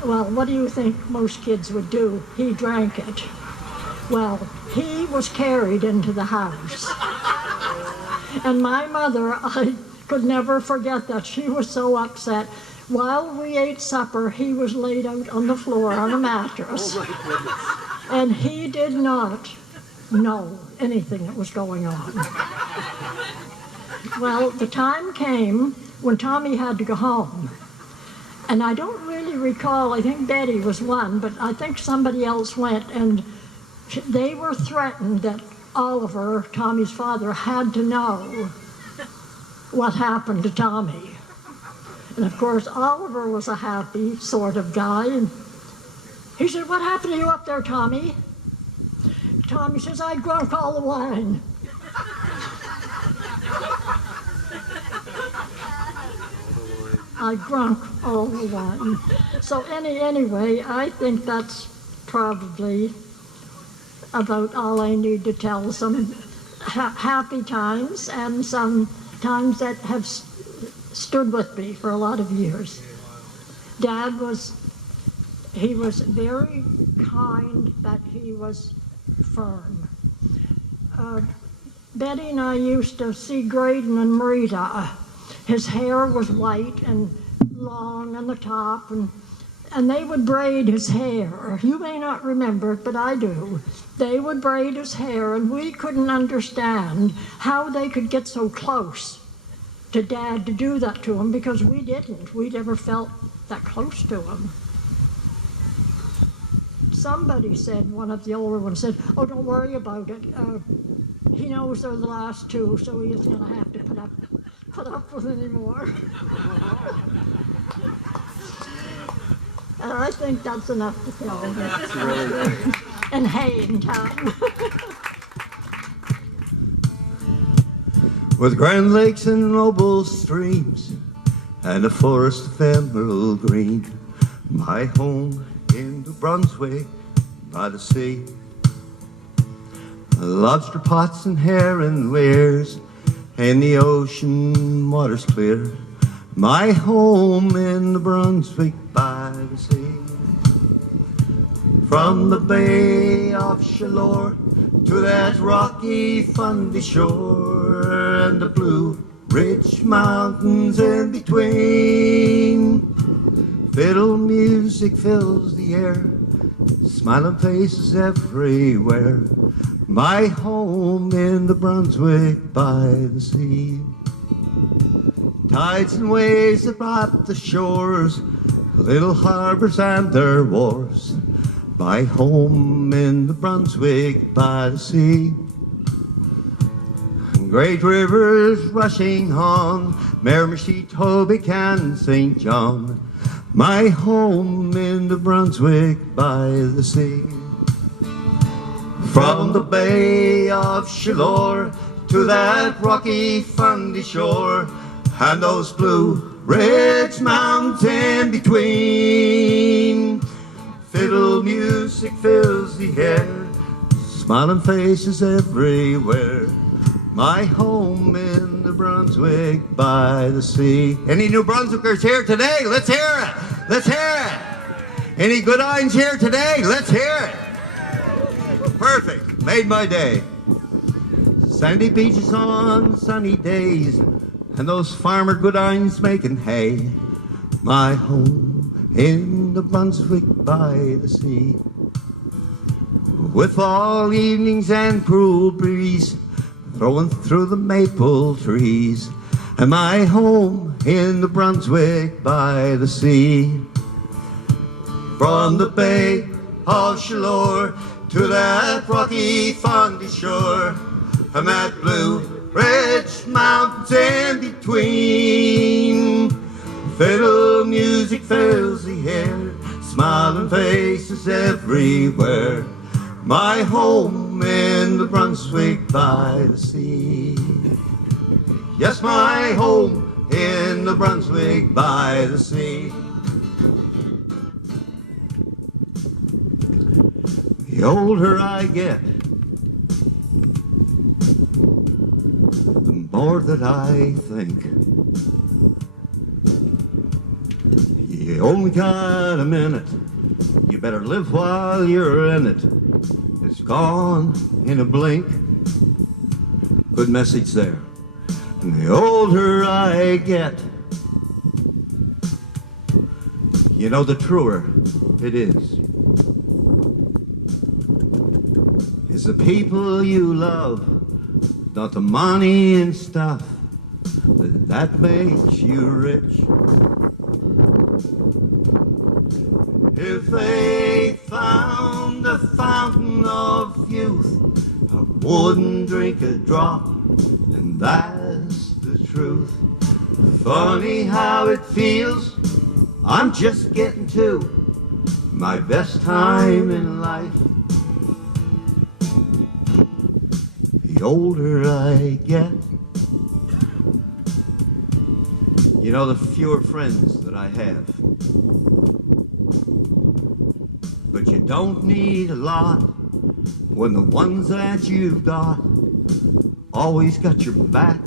Well, what do you think most kids would do? He drank it. Well, he was carried into the house. And my mother, I could never forget that. She was so upset. While we ate supper, he was laid out on the floor on a mattress. Oh, my goodness. And he did not know anything that was going on. Well, the time came when Tommy had to go home. And I don't really recall, I think Betty was one, but I think somebody else went, and they were threatened that Oliver, Tommy's father, had to know what happened to Tommy. And of course, Oliver was a happy sort of guy, and he said, "What happened to you up there, Tommy?" Tommy says, "I drank all the wine." I drunk all the wine. So anyway, I think that's probably about all I need to tell. Some happy times and some times that have stood with me for a lot of years. Dad was very kind, but he was firm. Betty and I used to see Goodine and Marita. His hair was white and long on the top, and they would braid his hair. You may not remember it, but I do. They would braid his hair, and we couldn't understand how they could get so close to Dad to do that to him, because we didn't. We never felt that close to him. Somebody said, one of the older ones said, "Oh, don't worry about it. He knows they're the last two, so he isn't going to have to put up with anymore." And I think that's enough to tell him. That's really nice. And haying time. With grand lakes and noble streams and a forest of emerald green, my home in New Brunswick by the sea. Lobster pots and heron weirs and the ocean water's clear. My home in New Brunswick by the sea. From the bay of Chaleur to that rocky Fundy shore and the blue rich mountains in between. Fiddle music fills the air, smiling faces everywhere. My home in the Brunswick by the sea. Tides and waves that brought the shores, little harbors and their wharves. My home in the Brunswick by the sea. Great rivers rushing on, Miramichi, Tobic and St. John. My home in the Brunswick by the sea. From the bay of Chaleur to that rocky Fundy shore and those blue ridge mountains in between. Fiddle music fills the air, smiling faces everywhere. My home in the Brunswick by the sea. Any New Brunswickers here today? Let's hear it. Let's hear it. Any Goodines here today? Let's hear it. Perfect. Made my day. Sandy beaches on sunny days and those farmer Goodines making hay. My home in the Brunswick by the sea. With fall evenings and cool breeze throwing through the maple trees. And my home in the Brunswick by the sea. From the bay of Chaleur to that rocky Fundy shore and that blue ridge mountains in between. Fiddle music fills the air, smiling faces everywhere. My home in the Brunswick by the sea. Yes, my home in the Brunswick by the sea. The older I get, the more that I think. You only got a minute, you better live while you're in it. It's gone in a blink. Good message there. And the older I get, you know, the truer it is. It's the people you love, not the money and stuff, that makes you rich. If they found the fountain of youth, I wouldn't drink a drop, and that's the truth. Funny how it feels, I'm just getting to my best time in life. The older I get, you know, the fewer friends that I have. But you don't need a lot when the ones that you've got always got your back.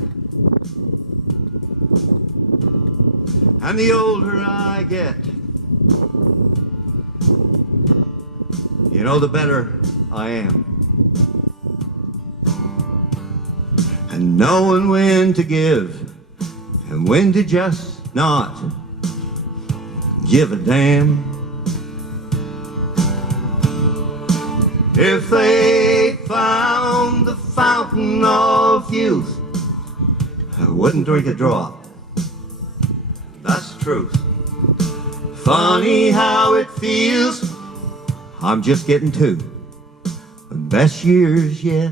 And the older I get, you know, the better I am. And knowing when to give and when to just not give a damn. If they found the fountain of youth, I wouldn't drink a drop. That's the truth. Funny how it feels, I'm just getting to the best years yet.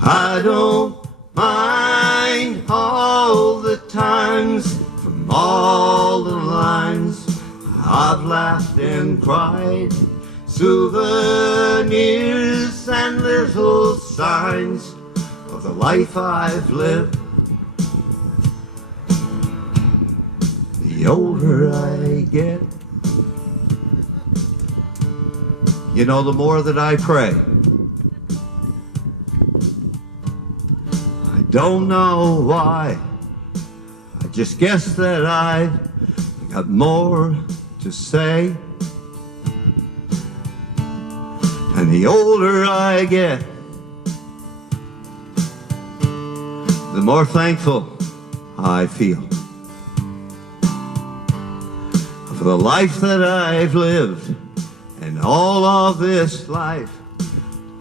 I don't mind all the times from all the lines I've laughed and cried, souvenirs and little signs of the life I've lived. The older I get, you know, the more that I pray. I don't know why, I just guess that I've got more to say. And the older I get, the more thankful I feel for the life that I've lived. And all of this life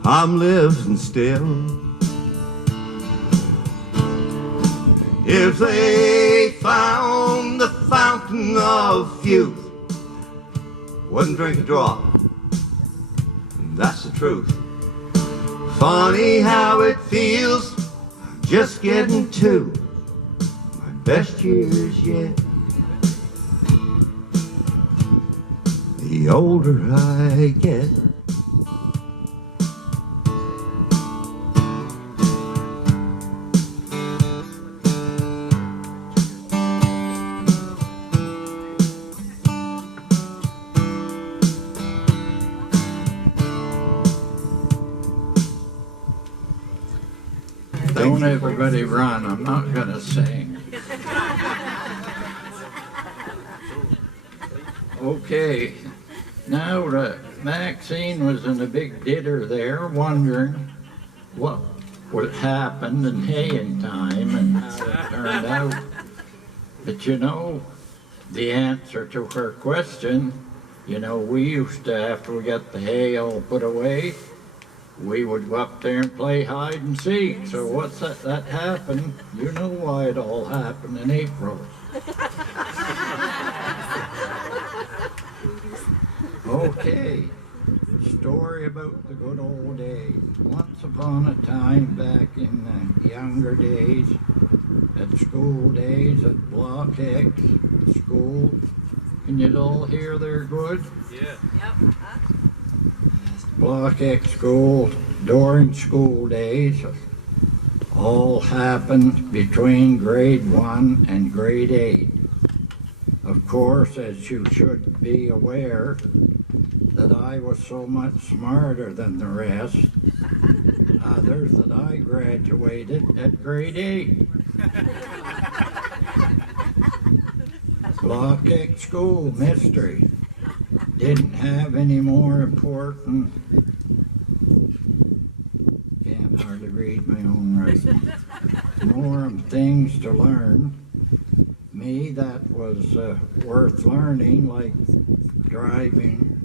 I'm living still. If they found the fountain of youth, wouldn't drink a drop, and that's the truth. Funny how it feels just getting to my best years yet. The older I get, Don't everybody run, I'm not gonna sing. Okay, now Maxine was in a big dither there wondering what would happen in haying time, and it turned out that, you know, the answer to her question, you know, we used to, after we got the hay all put away, we would go up there and play hide and seek. So what's that happened? You know why it all happened in April. Okay, story about the good old days. Once upon a time back in the younger days, at school days at Block X school. Can you all hear there good? Yeah. Yep. Block X school, during school days, all happened between grade 1 and grade 8. Of course, as you should be aware, that I was so much smarter than the rest, others, that I graduated at grade 8. Block X school, mystery. Didn't have any more important, can't hardly read my own writing, more things to learn. Me, that was worth learning, like driving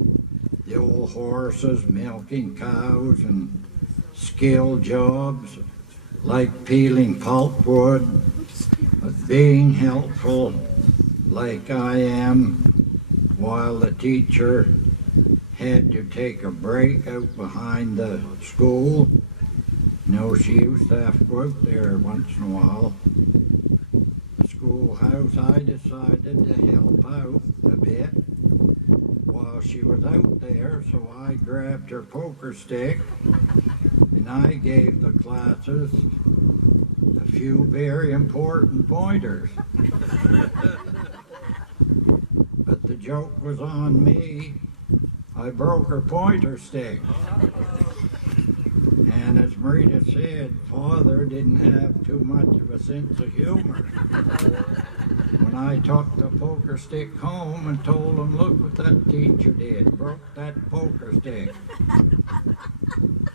the old horses, milking cows, and skill jobs like peeling pulpwood, but being helpful like I am while the teacher had to take a break out behind the school. You know, she used to have to go out there once in a while. The schoolhouse, I decided to help out a bit while she was out there, so I grabbed her poker stick and I gave the classes a few very important pointers. But the joke was on me. I broke her pointer stick. And as Marita said, Father didn't have too much of a sense of humor. When I took the poker stick home and told him, look what that teacher did, broke that poker stick.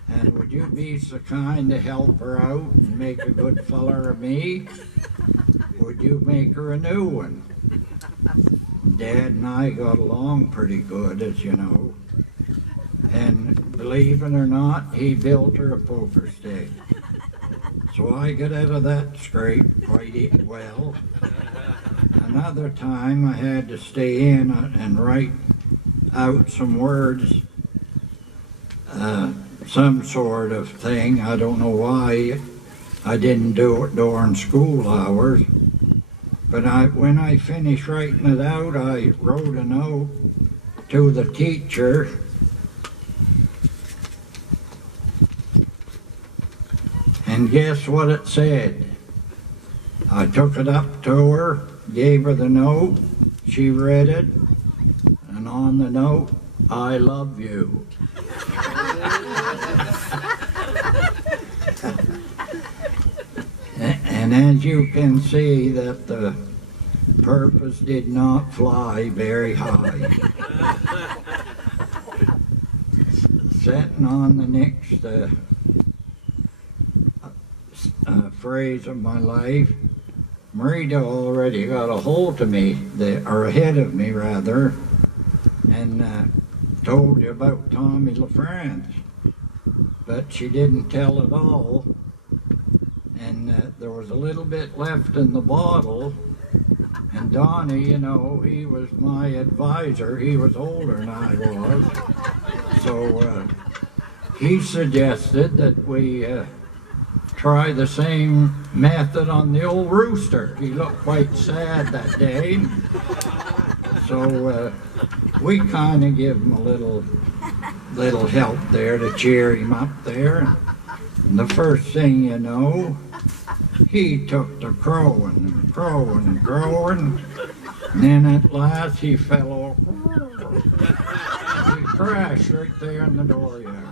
And would you be so kind to help her out and make a good feller of me? Would you make her a new one? Dad and I got along pretty good, as you know. And believe it or not, he built her a poker stick. So I got out of that scrape quite well. Another time I had to stay in and write out some words, some sort of thing. I don't know why I didn't do it during school hours. But when I finished writing it out, I wrote a note to the teacher. And guess what it said? I took it up to her, gave her the note, she read it, and on the note, I love you. And as you can see, that the purpose did not fly very high. Sitting on the next phrase of my life, Marita already got a hold of me, or ahead of me rather, and told you about Tommy LaFrance. But she didn't tell it all, and there was a little bit left in the bottle, and Donnie, you know, he was my advisor. He was older than I was, so he suggested that we try the same method on the old rooster. He looked quite sad that day, so we kind of give him a little help there to cheer him up there. And the first thing you know, he took to crowing and crowing and crowing, and then at last he fell over. He crashed right there in the dooryard.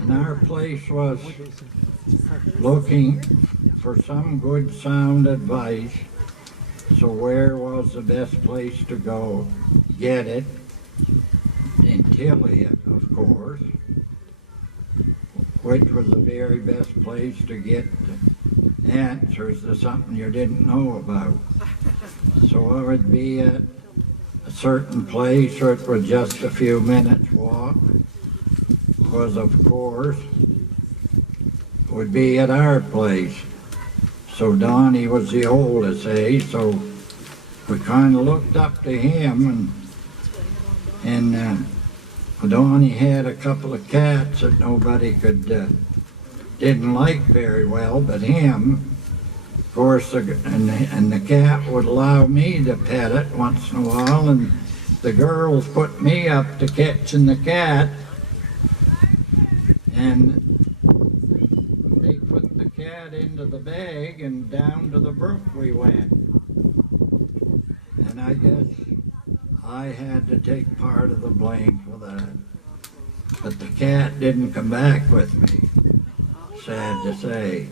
And our place was looking for some good sound advice. So where was the best place to go get it? In Tilliot, of course, which was the very best place to get answers to something you didn't know about. So I would be at a certain place where it was just a few minutes walk, because of course it would be at our place. So Donnie was the oldest, so we kind of looked up to him, and Donnie had a couple of cats that nobody didn't like very well, but him. Of course, and the cat would allow me to pet it once in a while, and the girls put me up to catching the cat, and they put the cat into the bag, and down to the brook we went. And I guess I had to take part of the blame for that. But the cat didn't come back with me, sad to say.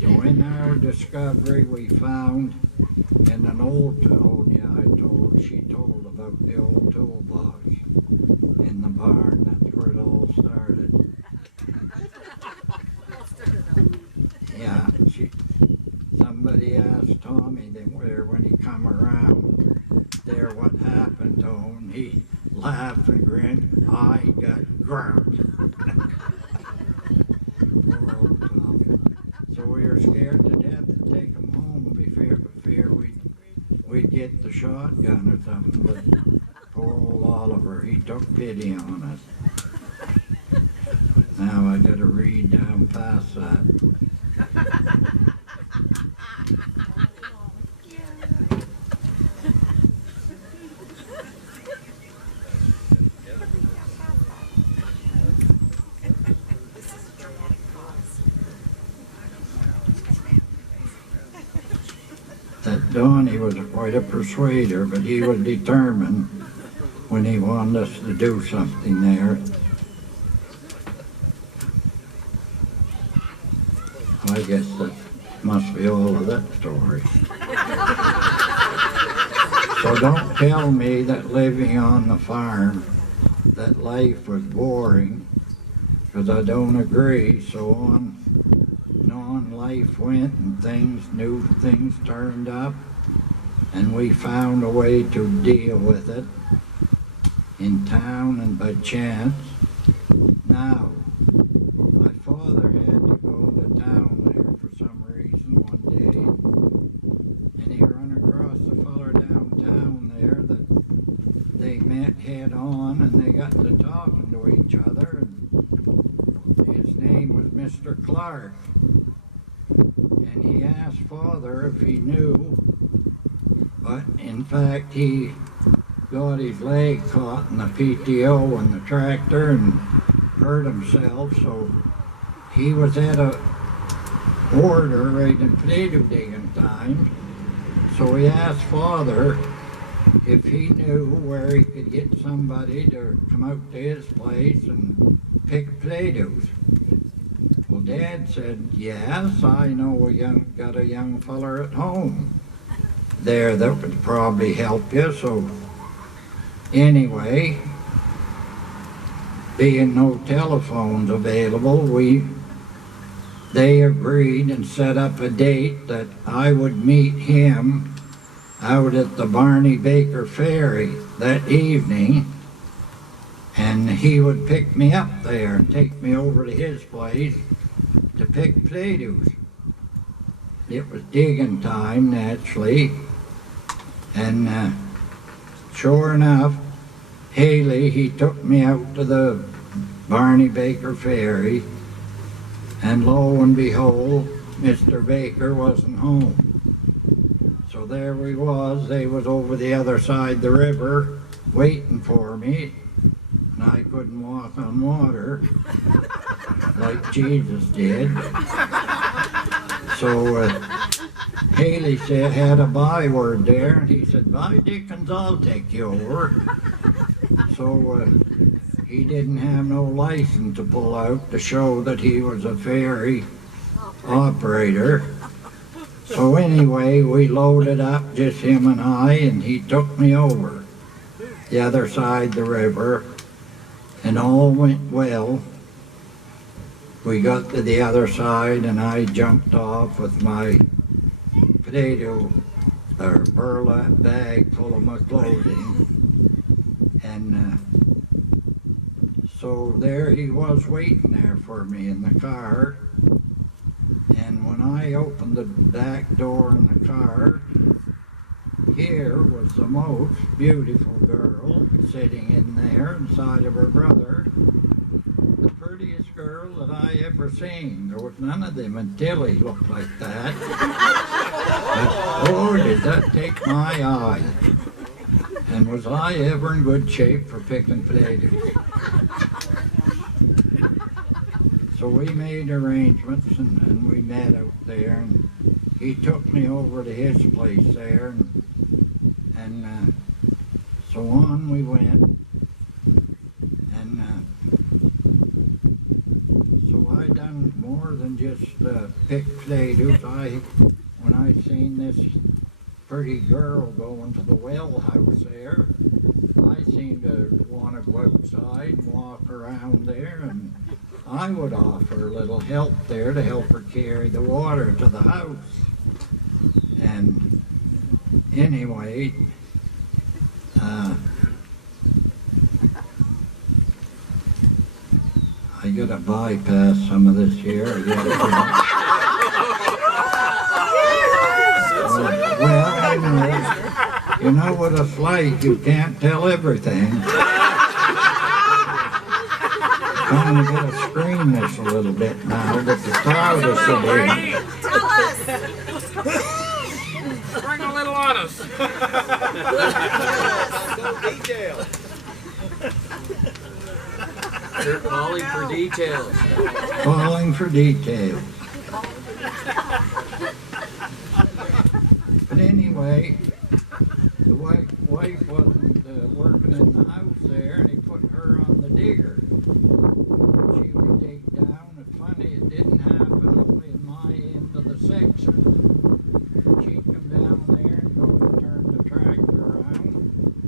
So in our discovery we found in an old tool, she told about the old toolbox in the barn. That's where it all started. Yeah, somebody asked Tommy when he come around there what happened to him. He laughed and grinned. I got ground. Poor old Tommy. So we were scared to death to take him home for fear we'd get the shotgun or something. But poor old Oliver, he took pity on us. Now I got to read down past that. That Donnie was quite a persuader, but he was determined when he wanted us to do something there. I guess that must be all of that story. So don't tell me that living on the farm, that life was boring, because I don't agree. So on life went, and new things turned up, and we found a way to deal with it in town and by chance. Now, my father had to go to town there for some reason one day, and he run across a feller downtown there that they met head on, and they got to talking to each other, and his name was Mr. Clark. And he asked Father if he knew, but in fact he got his leg caught in the PTO and the tractor and hurt himself, so he was at a order right in potato digging time. So he asked Father if he knew where he could get somebody to come out to his place and pick Play-Dohs. Well, Dad said, yes, I know got a young feller at home there that would probably help you. So anyway, being no telephones available, they agreed and set up a date that I would meet him out at the Barney Baker Ferry that evening, and he would pick me up there and take me over to his place to pick Play-Dohs. It was digging time, naturally, and sure enough, Haley, he took me out to the Barney Baker Ferry, and lo and behold, Mr. Baker wasn't home. So there we was, they was over the other side of the river waiting for me, and I couldn't walk on water like Jesus did. So Haley had a byword there, and he said, "By Dickens, I'll take you over." So he didn't have no license to pull out to show that he was a ferry operator. So anyway, we loaded up, just him and I, and he took me over the other side of the river, and all went well. We got to the other side, and I jumped off with my potato or burlap bag full of my clothing, and so there he was waiting there for me in the car. And when I opened the back door in the car, here was the most beautiful girl sitting in there inside of her brother. The prettiest girl that I ever seen. There was none of them until he looked like that. But boy, did that take my eye. And was I ever in good shape for picking potatoes? So we made arrangements, and we met out there, and he took me over to his place there, and so on we went, and so I done more than just pick potatoes. When I seen this pretty girl going to the well house there, I seemed to want to go outside and walk around there, and I would offer a little help there to help her carry the water to the house. And anyway, I gotta bypass some of this here. Well, I know. You know what it's like, you can't tell everything. Trying to get a screen this a little bit now, but the crowd is so big. Tell us! Bring a little on us. So detailed. They're calling for details. Calling for details. But anyway, the wife wasn't working in the house there, and he put her on the digger. She would dig down. It's funny, it didn't happen only in my end of the section. She'd come down there and go to turn the tractor around,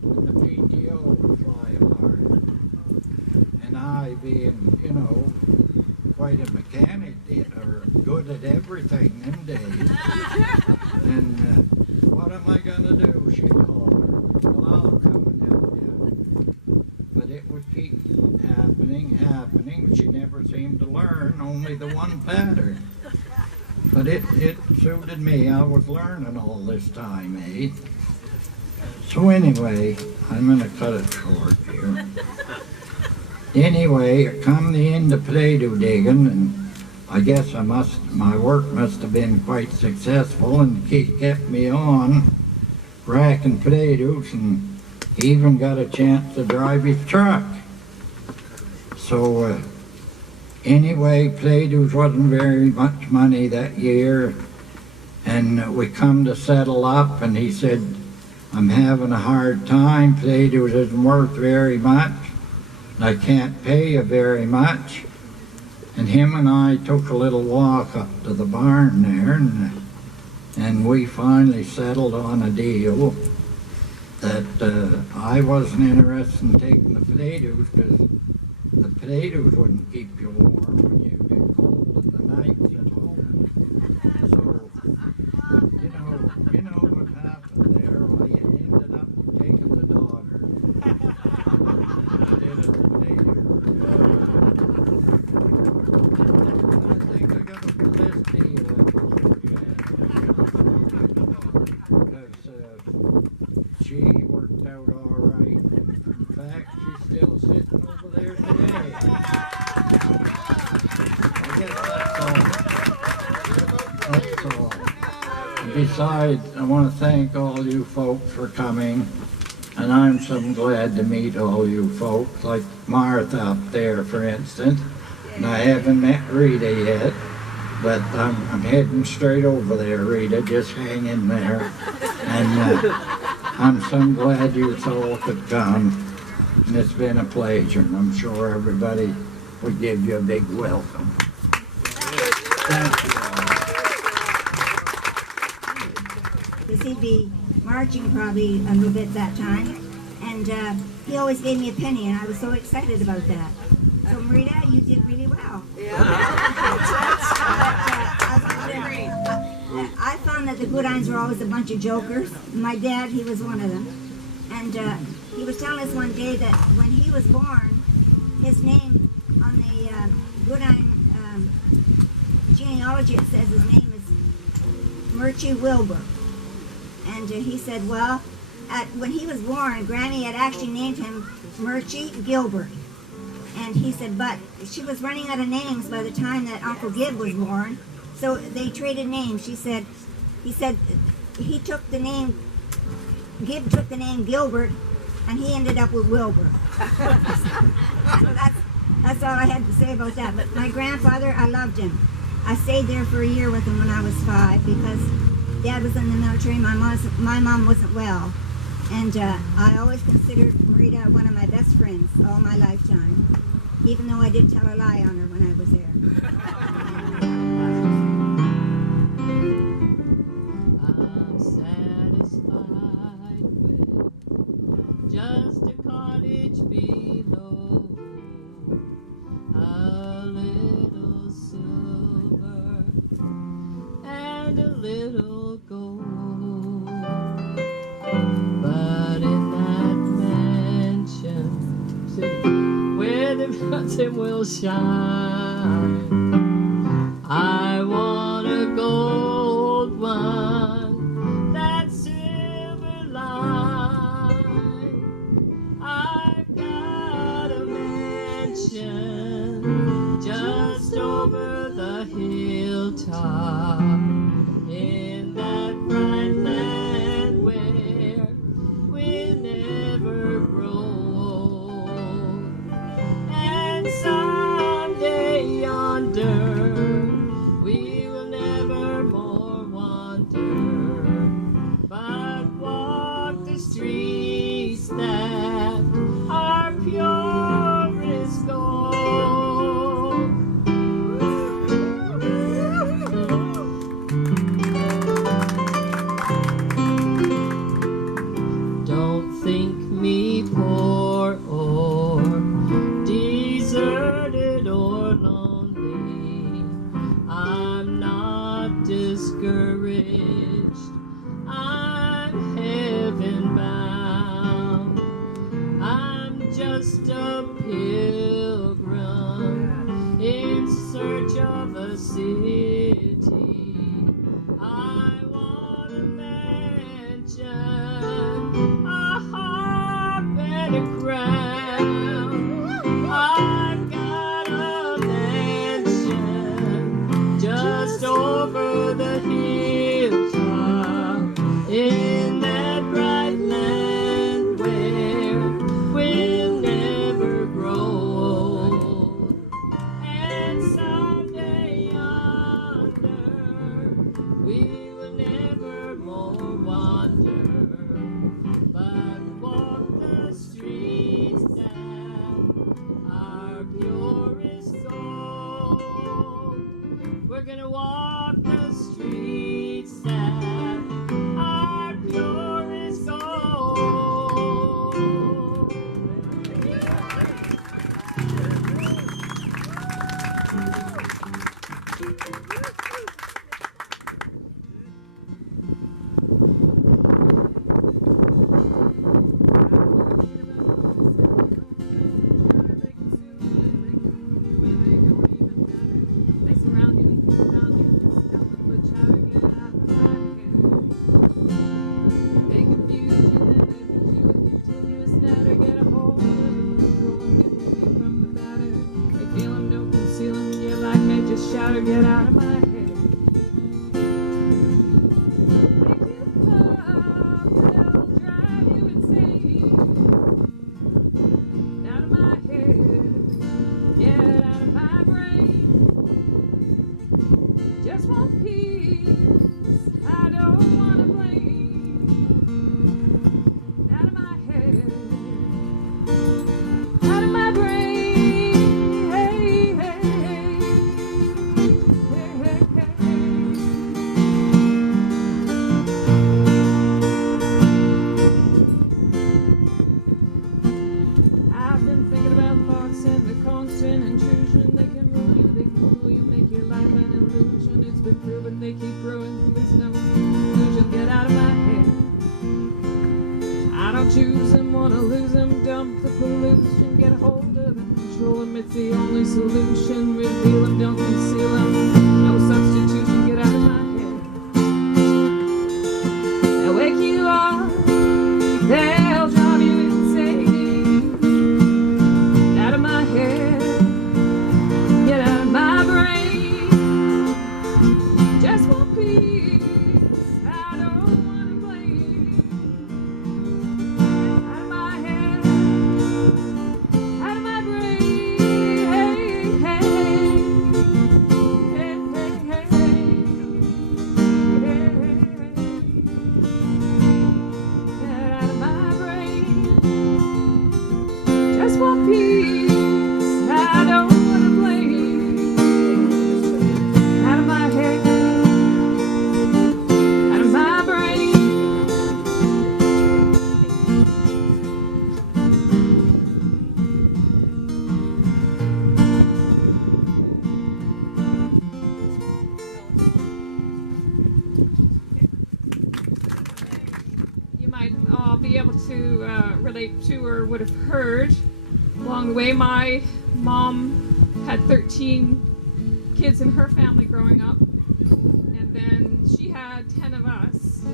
and the PTO would fly apart. And I, being, you know, quite a mechanic, or good at everything them days, and what am I going to do, she'd holler. Well, I'll come and help you. But it would keep happening. She never seemed to learn only the one pattern. But it suited me. I was learning all this time, eh? So anyway, I'm going to cut it short here. Anyway, come the end of potato digging, and I guess my work must have been quite successful, and he kept me on racking potatoes, and even got a chance to drive his truck. So anyway, potatoes wasn't very much money that year, and we come to settle up, and he said, "I'm having a hard time, potatoes isn't worth very much." I can't pay you very much. And him and I took a little walk up to the barn there, and we finally settled on a deal that I wasn't interested in taking the potatoes, because the potatoes wouldn't keep you warm when you get cold in the nights at home. So, you know what happened there. Well, you ended up taking the daughter instead of the potatoes. I think I got the best deal because she worked out all right. In fact, she's still sitting over there today. I guess that's all. And besides, I want to thank all you folks for coming. And I'm so glad to meet all you folks, like Martha up there, for instance. And I haven't met Rita yet, but I'm heading straight over there, Rita. Just hang in there. And I'm so glad you all could come. And it's been a pleasure, and I'm sure everybody will give you a big welcome. Thank you all. Because he'd be marching probably a little bit that time, and he always gave me a penny, and I was so excited about that. So Marita, you did really well. I found that the Goodines were always a bunch of jokers. My dad, he was one of them, and he was telling us one day that when he was born, his name on the Goodine genealogy, it says his name is Murchie Wilbur. And he said, well, when he was born, Granny had actually named him Murchie Gilbert. And he said, but she was running out of names by the time that Uncle Gib was born, so they traded names. He said he took the name, Gib took the name Gilbert, and he ended up with Wilbur. So that's all I had to say about that. But my grandfather, I loved him. I stayed there for a year with him when I was 5 because Dad was in the military. My mom wasn't well. And I always considered Marita one of my best friends all my lifetime, even though I did tell a lie on her when I was there. I'm satisfied with just a cottage below, a little silver and a little gold. But in that mansion where the mountain will shine, I want a gold one, that silver line. I've got a mansion just over the hilltop, in that bright land where we'll never grow old. And someday yonder we will never more wander, but walk the streets that are pure as gold. Don't think me poor or deserted or lonely. I'm not discouraged. I'm heaven bound. I'm just a pilgrim in search of a city. I want a mansion, a harp and a crown. I've got a mansion just over the hilltop, in that bright land where we'll never grow old. And someday Shout or get out of my head. Choose them, wanna lose them, dump the pollution, get a hold of them, control them, it's the only solution. Reveal them, don't conceal them, no substitution, get out of my head. They'll wake you up, they'll drive you insane. Out of my head, get out of my brain. Just want peace, I don't wanna blame. Be able to relate to or would have heard along the way. My mom had 13 kids in her family growing up, and then she had 10 of us,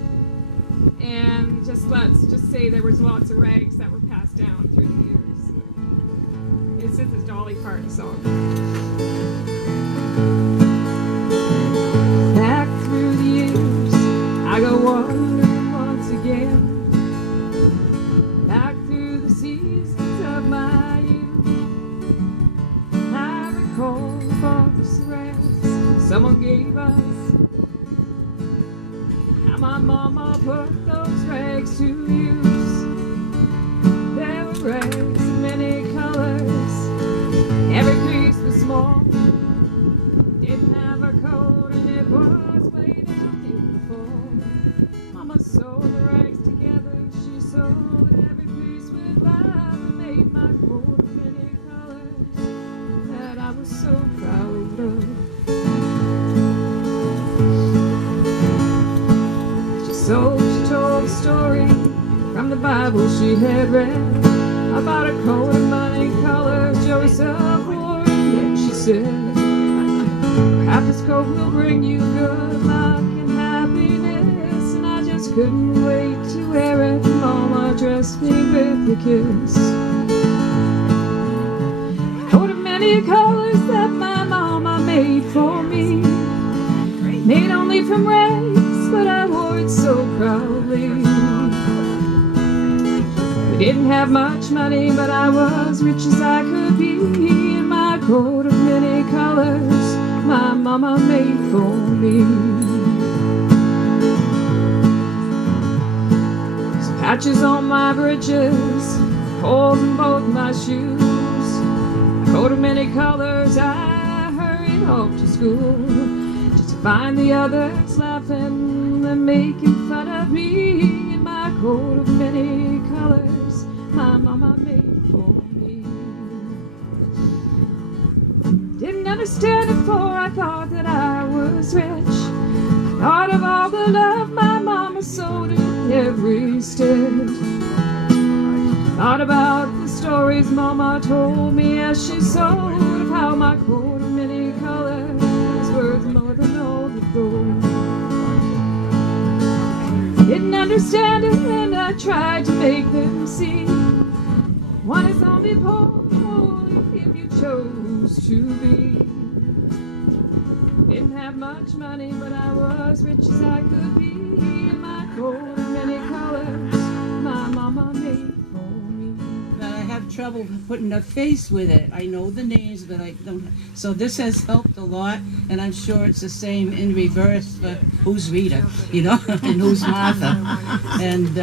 and let's just say there was lots of rags that were passed down through the years. This is the Dolly Parton song. Back through the years I go wandering once again, someone gave us, and my mama put those rags to use. There were rags of many colors, every piece was small, didn't have a coat, and it was way down beautiful. Mama sewed the rags together, she sewed every piece with love, and made my coat of many colors that I was so proud of. So she told a story from the Bible she had read about a coat of money color Joseph wore. And she said, perhaps this coat will bring you good luck and happiness. And I just couldn't wait to wear it. Mama dressed me with a kiss. A coat of many colors that my mama made for me, made only from rags, but I wore it so proudly. We didn't have much money, but I was rich as I could be. In my coat of many colors my mama made for me. Some patches on my breeches, holes in both my shoes. A coat of many colors, I hurried off to school, find the others laughing and making fun of me. In my coat of many colors my mama made for me. understand it, for I thought that I was rich. Thought of all the love my mama sowed in every stitch. Thought about the stories mama told me as she sewed, of how my coat of many colors was worth more than all the gold. Didn't understand it, and I tried to make them see. One is only holy if you chose to be. Didn't have much money, but I was rich as I could be. And my coat of many colors my mama made for me. But I have trouble putting a face with it. I know the names, but I don't. So this has helped a lot, and I'm sure it's the same in reverse for who's Rita, you know, and who's Martha. And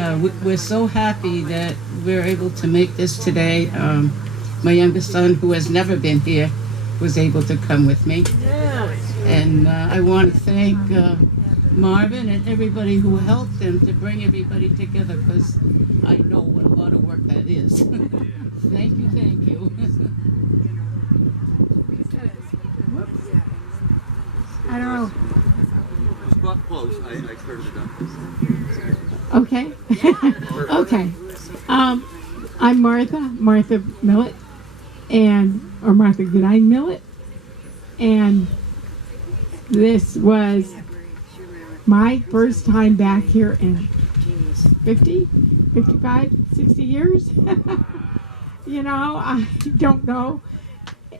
we're so happy that we're able to make this today. My youngest son, who has never been here, was able to come with me. And I want to thank Marvin and everybody who helped him to bring everybody together, because I know what a lot of work that is. Thank you, thank you. I don't know. Just go up close. I turned it up. Okay. Okay. I'm Martha Millett, or Martha Goodine Millett, and this was my first time back here in 50, 55, 60 years. You know, I don't know.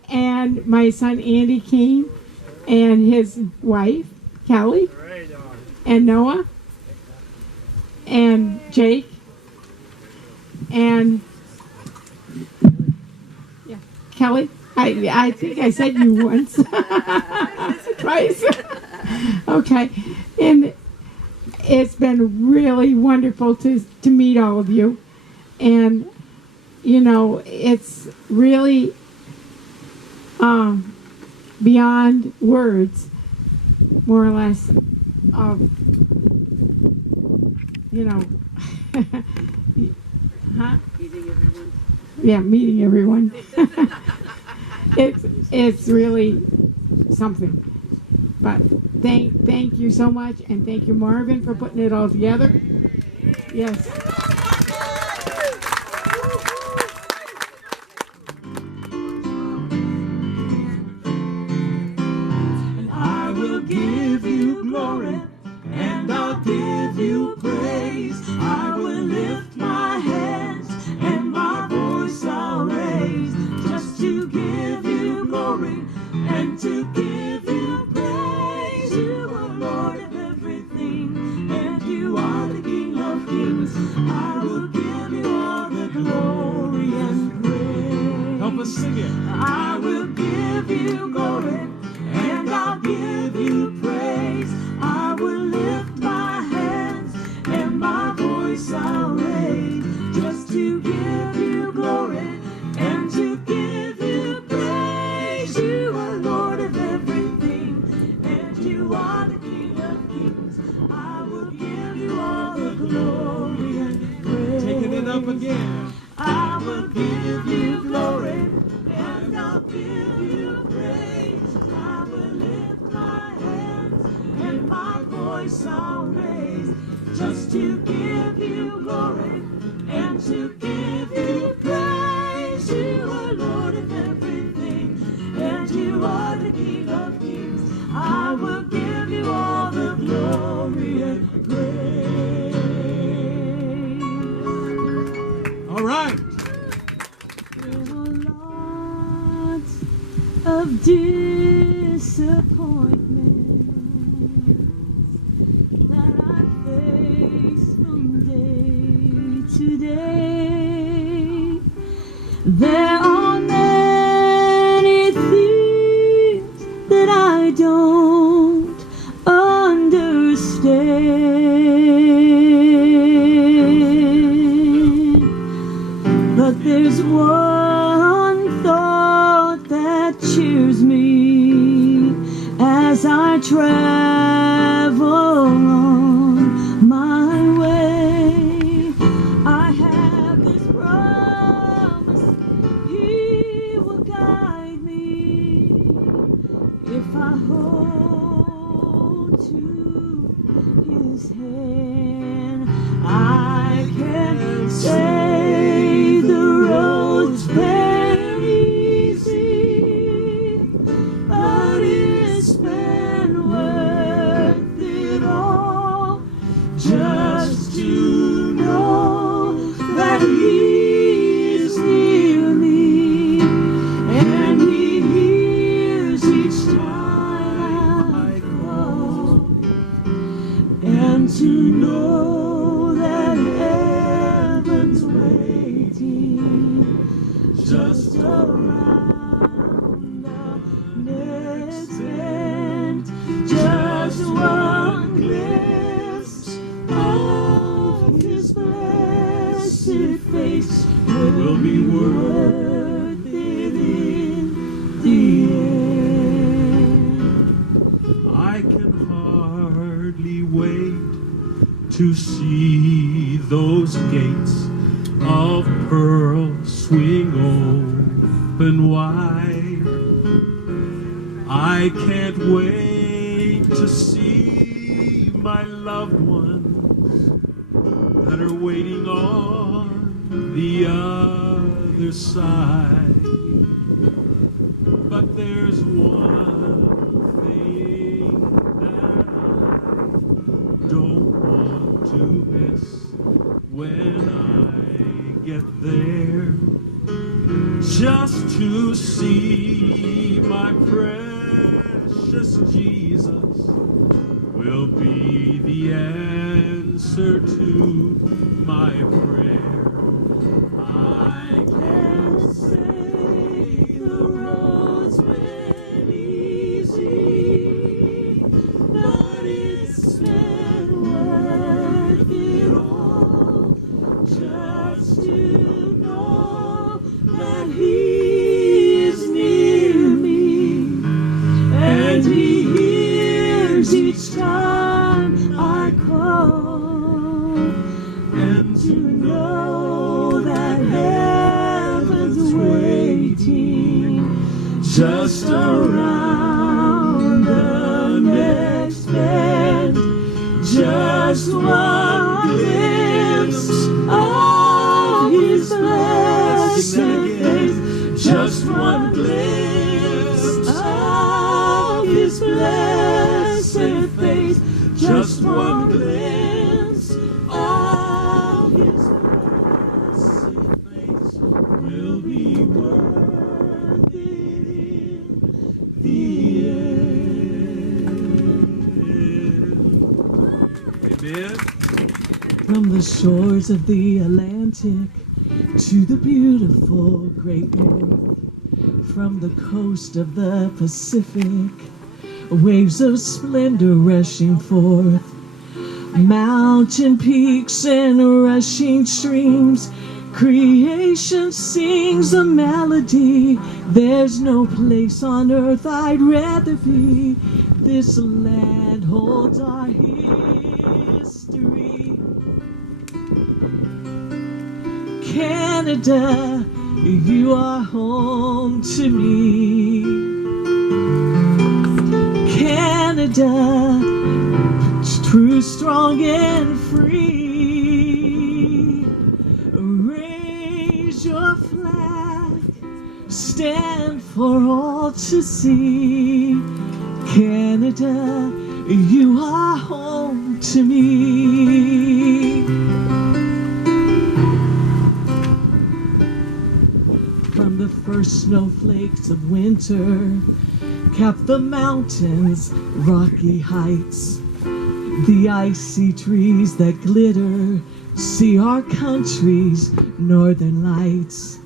And my son Andy came, and his wife, Kelly, and Noah, and Jake, and yeah, Kelly. I think I said you once. Twice. Okay. And it's been really wonderful to meet all of you. And, you know, it's really beyond words, more or less, of, you know, huh? Meeting everyone. Yeah, meeting everyone. It's really something. But thank you so much, and thank you, Marvin, for putting it all together. Yes. And I will give you glory, and I'll give you praise. I will lift my hands, and my voice I'll raise, just to give you glory, and to give you praise. You are Lord of everything, and you are the King of kings. I will give you all the glory and praise. Help us sing it. I will give you glory, and I'll give you praise. I will lift my hands, and my voice I'll raise, just to give you glory, and to give you praise. You are Lord of everything, and you are the King of kings. I will give you all the glory and praise. Taking it up again. I will give you glory, and I'll give you praise. I will lift my hands, and my voice I'll raise, just to give you glory, and to give you praise. You are Lord of everything, and you are the King of kings. I will give you all the glory and praise. All right. There were lots of disappointment that I face from day to day. There are many things that I don't understand, but there's one thought that cheers me as I travel on my way. I have this promise, He will guide me I hold to his hand. I can say the road's been easy, but it's been worth it all just to know that he is near me, and he hears each time I call, and to know that heaven's waiting just around the next bend. Just one glimpse of his blessed face will be worth it in the end. I can hardly wait to see those gates of pearl swing open wide. I can't wait to see my loved ones that are waiting on the other side. But there's one thing that I don't want to miss when I get there, just to see my precious Jesus will be the answer to my prayer. I can say the road's been easy, but it's been worth it all just to know that he is near me, and he hears each time I call, and to know that heaven's waiting just around the next bend. Just one glimpse of his blessed face, just one glimpse of his blessed face, just one glimpse of his blessed face will be worth it in the end. Amen. From the shores of the Atlantic to the beautiful Great North, from the coast of the Pacific, waves of splendor rushing forth, mountain peaks and rushing streams, creation sings a melody. There's no place on earth I'd rather be. This land holds our history. Canada, you are home to me. Canada, true, strong, and free. Raise your flag, stand for all to see. Canada, you are home to me. From the first snowflakes of winter, cap the mountains, rocky heights, the icy trees that glitter, see our country's northern lights,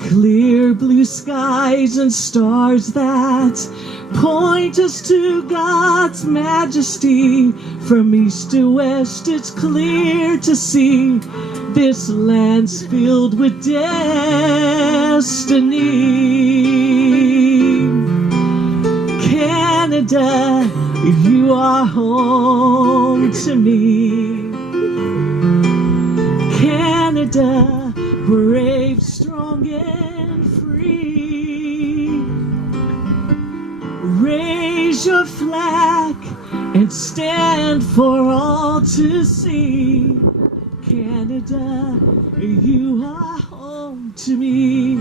clear blue skies and stars that point us to God's majesty. From east to west it's clear to see this land's filled with destiny. Canada, you are home to me. Canada, brave, strong, and free. Raise your flag and stand for all to see. Canada, you are home to me.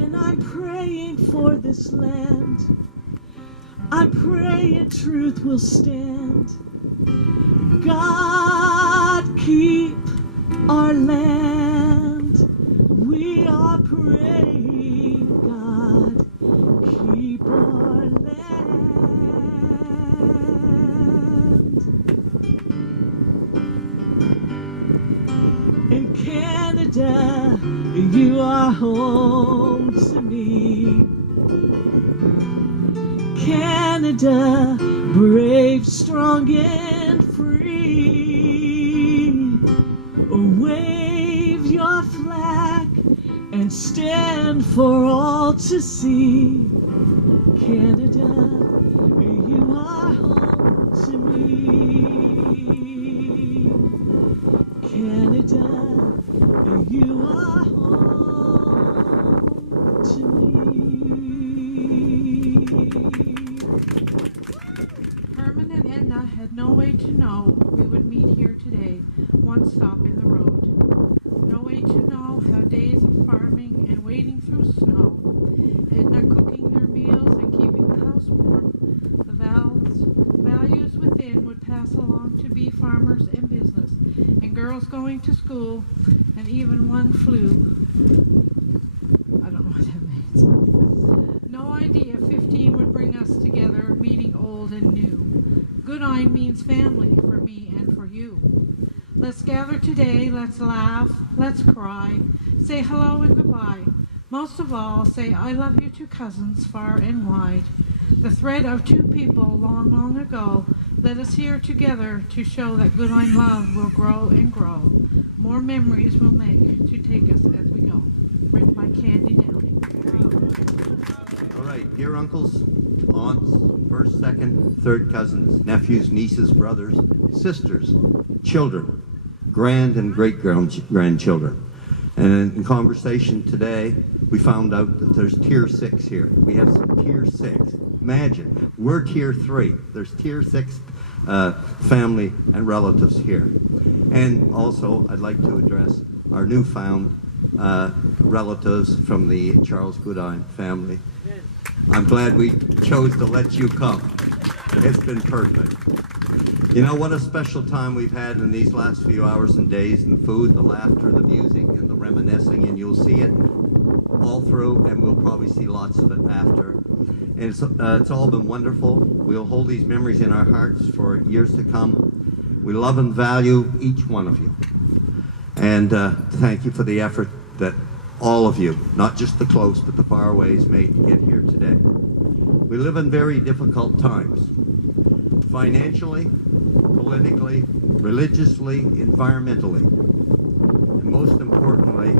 And I'm praying for this land. I'm praying truth will stand. God, keep our land. We are praying, God, keep our land. In Canada, you are home to me. Canada, brave, strong, and free. Wave your flag and stand for all to see. Canada, you are home to me. Canada, you are home to me. Herman and Edna had no way to know we would meet here today, one stop in the road. No way to know how days of farming and wading through snow, Edna cooking their meals and keeping the house warm, the values within would pass along to be farmers and business, and girls going to school, and even one flew. I don't know what that means. No idea 15 would bring us together, meeting old and new. Goodine means family for me and for you. Let's gather today, let's laugh, let's cry, say hello and goodbye. Most of all, say I love you to cousins far and wide. The thread of two people long, long ago led us here together to show that Goodine love will grow and grow. More memories we'll make to take us as we go. Written by Candy Downing. All right, dear uncles, aunts, first, second, third cousins, nephews, nieces, brothers, sisters, children, grand and great-grandchildren. And in conversation today, we found out that there's tier 6 here. We have some tier 6. Imagine, we're tier 3. There's tier 6 family and relatives here. And also, I'd like to address our newfound relatives from the Charles Goodine family. I'm glad we chose to let you come. It's been perfect. You know, what a special time we've had in these last few hours and days, and the food, the laughter, the music, and the reminiscing, and you'll see it all through, and we'll probably see lots of it after. And it's all been wonderful. We'll hold these memories in our hearts for years to come. We love and value each one of you. And thank you for the effort that all of you, not just the close, but the far ways, made to get here today. We live in very difficult times, financially, politically, religiously, environmentally, and most importantly,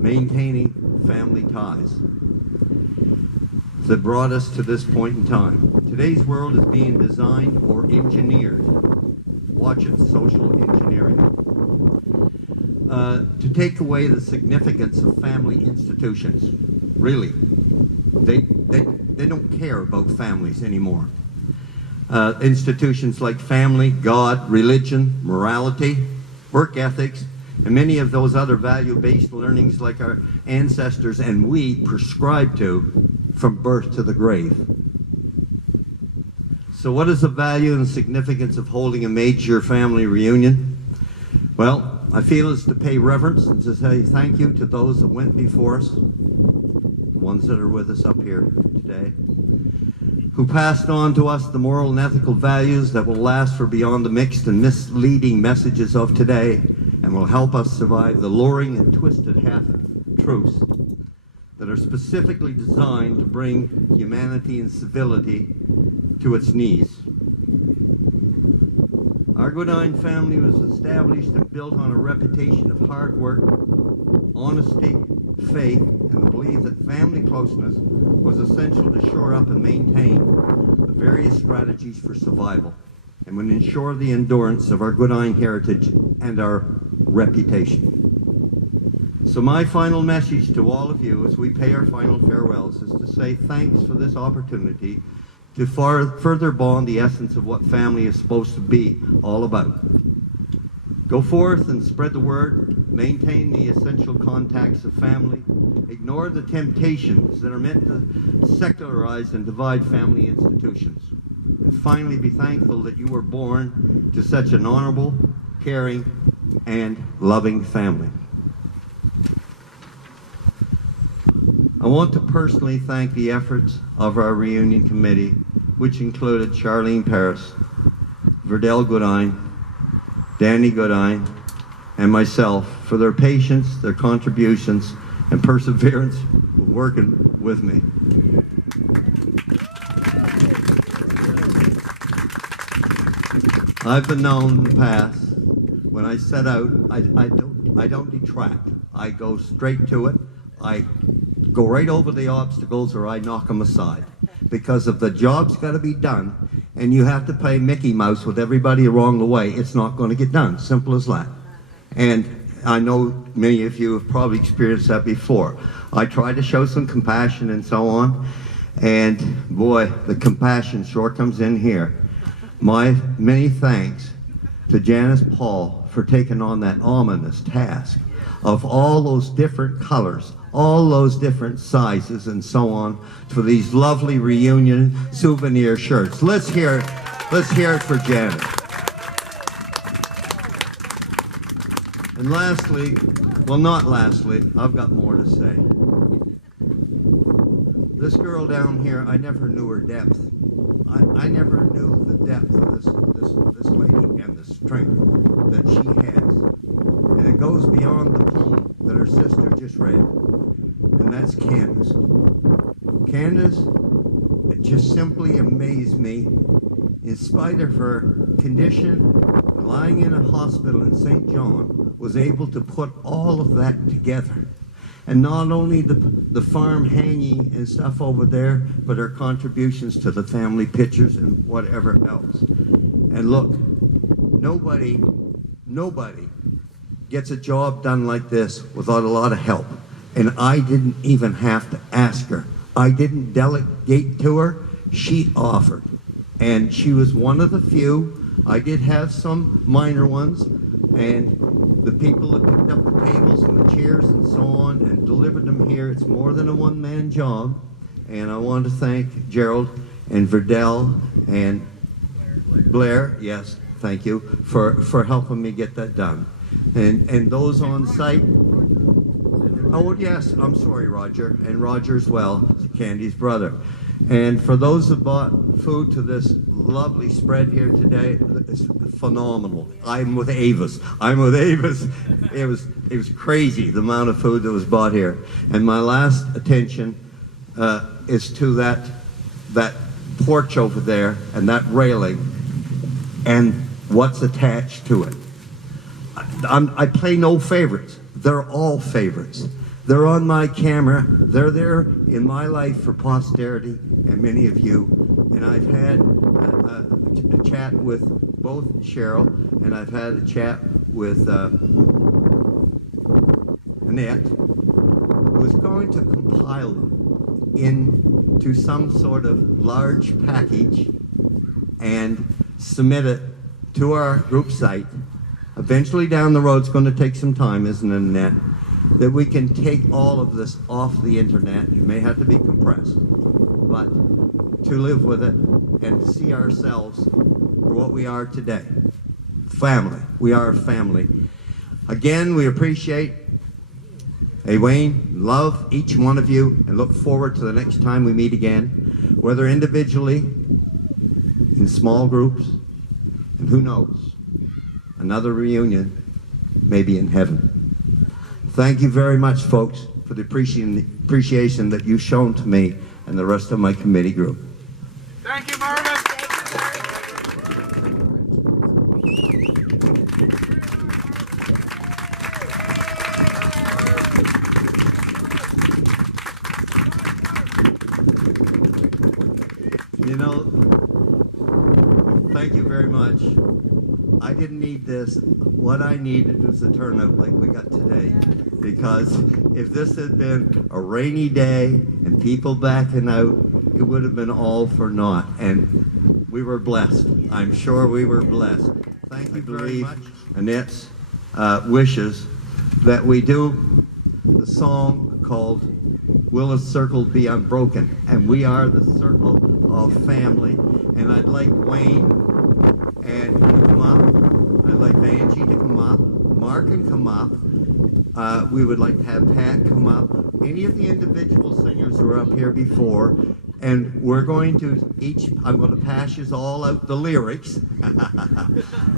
maintaining family ties that brought us to this point in time. Today's world is being designed or engineered. Watch it, social engineering. To take away the significance of family institutions. Really, they don't care about families anymore. Institutions like family, God, religion, morality, work ethics, and many of those other value-based learnings like our ancestors and we prescribe to from birth to the grave. So what is the value and significance of holding a major family reunion? Well, I feel it's to pay reverence and to say thank you to those that went before us, the ones that are with us up here today, who passed on to us the moral and ethical values that will last for beyond the mixed and misleading messages of today and will help us survive the luring and twisted half-truths that are specifically designed to bring humanity and civility to its knees. Our Goodine family was established and built on a reputation of hard work, honesty, faith, and the belief that family closeness was essential to shore up and maintain the various strategies for survival and would ensure the endurance of our Goodine heritage and our reputation. So my final message to all of you as we pay our final farewells is to say thanks for this opportunity to further bond the essence of what family is supposed to be all about. Go forth and spread the word, maintain the essential contacts of family, ignore the temptations that are meant to secularize and divide family institutions, and finally be thankful that you were born to such an honorable, caring, and loving family. I want to personally thank the efforts of our reunion committee, which included Charlene Paris, Verdell Goodine, Danny Goodine, and myself for their patience, their contributions, and perseverance working with me. I've been known in the past, when I set out, I don't detract. I go straight to it. I go right over the obstacles or I knock them aside. Because if the job's got to be done and you have to play Mickey Mouse with everybody along the way, it's not going to get done. Simple as that. And I know many of you have probably experienced that before. I try to show some compassion and so on. And boy, the compassion sure comes in here. My many thanks to Janice Paul for taking on that ominous task of all those different colors, all those different sizes and so on for these lovely reunion souvenir shirts. Let's hear it for Janet. And lastly, well not lastly, I've got more to say. This girl down here, I never knew her depth. I never knew the depth of this lady and the strength that she has. And it goes beyond the poem that her sister just read. And that's Candace. Candace, it just simply amazed me, in spite of her condition, lying in a hospital in St. John, was able to put all of that together. And not only the farm hanging and stuff over there, but her contributions to the family pictures and whatever else. And look, nobody gets a job done like this without a lot of help. And I didn't even have to ask her. I didn't delegate to her. She offered. And she was one of the few. I did have some minor ones. And the people that picked up the tables and the chairs and so on and delivered them here, it's more than a one-man job. And I want to thank Gerald and Verdell and Blair, yes, thank you, for helping me get that done. And those on site, oh yes, I'm sorry, Roger, and Roger as well, Candy's brother. And for those that bought food to this lovely spread here today, it's phenomenal. I'm with Avis. It was crazy, the amount of food that was bought here. And my last attention is to that porch over there and that railing and what's attached to it. I play no favorites. They're all favorites. They're on my camera. They're there in my life for posterity and many of you. And I've had a chat with both Cheryl and I've had a chat with Annette, who is going to compile them into some sort of large package and submit it to our group site. Eventually down the road, it's going to take some time, isn't it, Annette? That we can take all of this off the internet. It may have to be compressed, but to live with it and see ourselves for what we are today. Family. We are a family. Again, we appreciate Wayne, love each one of you, and look forward to the next time we meet again, whether individually, in small groups, and who knows, another reunion, maybe in heaven. Thank you very much, folks, for the appreciation that you've shown to me and the rest of my committee group. Thank you, Marvin. You know, thank you very much. I didn't need this. what I needed was a turnout like we got today. Because if this had been a rainy day and people backing out, it would have been all for naught. And we were blessed. I'm sure we were blessed. Thank you very much. Annette's wishes that we do the song called Will a Circle Be Unbroken? And we are the circle of family. And I'd like Wayne and to come up. I'd like Angie to come up. Mark can come up. We would like to have Pat come up. Any of the individual singers who were up here before. And we're going to I'm going to pass you all out the lyrics.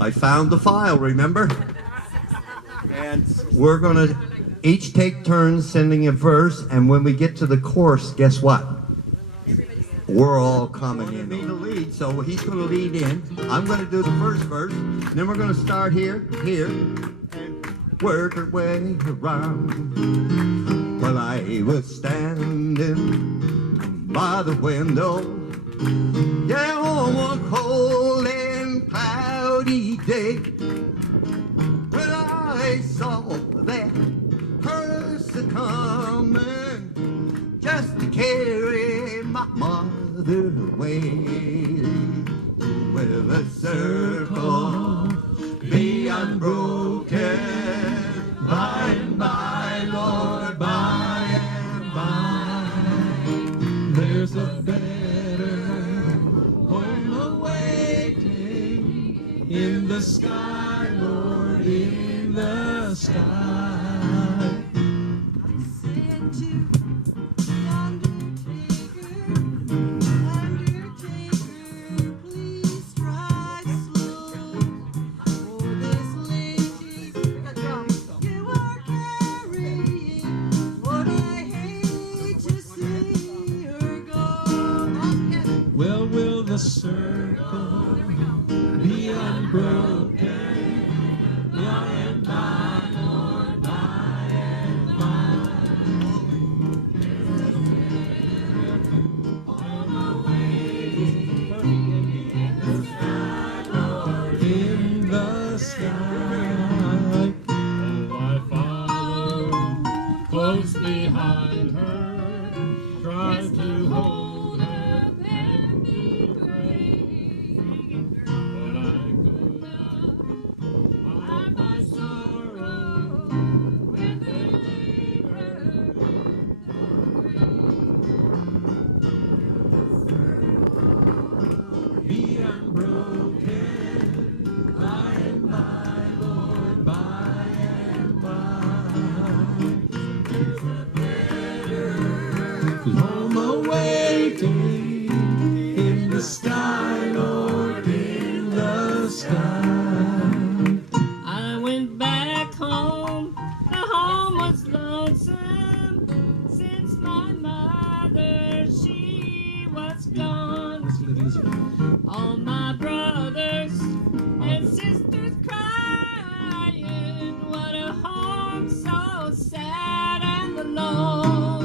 I found the file, remember? And we're going to each take turns sending a verse, and when we get to the chorus, guess what? We're all coming in. Need a lead, so he's going to lead in. I'm going to do the first verse, then we're going to start here, and work our way around. Well, I was standing by the window, yeah, on one cold and cloudy day. Well, I saw that person coming just to carry my mother away. Will a circle be unbroken? By and by, Lord, by and by, there's a better home awaiting in the sky, Lord, in the sky. Well, will the circle be unbroken? By and by, Lord, by and by. On my way in the sky, Lord, in the sky. Oh, I follow close behind her, try to hold her. Home awaiting in the sky, Lord, in the sky. I went back home, the home was lonesome, since my mother, she was gone. All my brothers and sisters crying, what a home so sad and alone.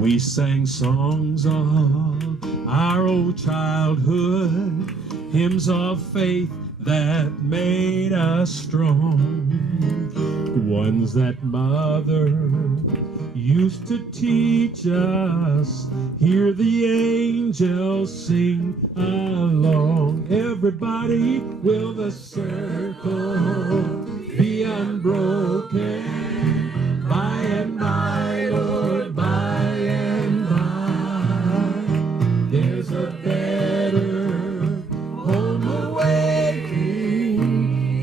We sang songs of our old childhood, hymns of faith that made us strong, ones that Mother used to teach us. Hear the angels sing along. Everybody, will the circle be unbroken? By and by, Lord, by and by, there's a better home awaiting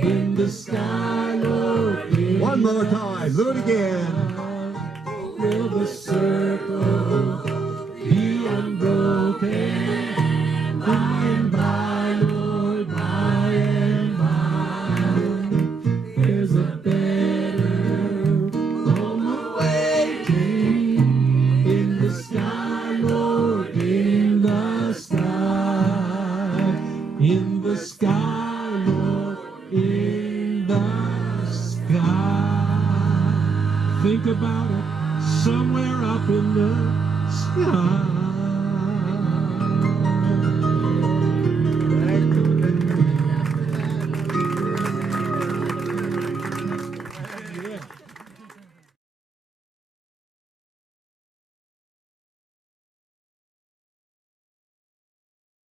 in the sky, Lord. One more time, do it again. Will the circle be unbroken? By and by, Lord, by and by, there's a better home awaiting in the sky, Lord. about it somewhere up in the sky.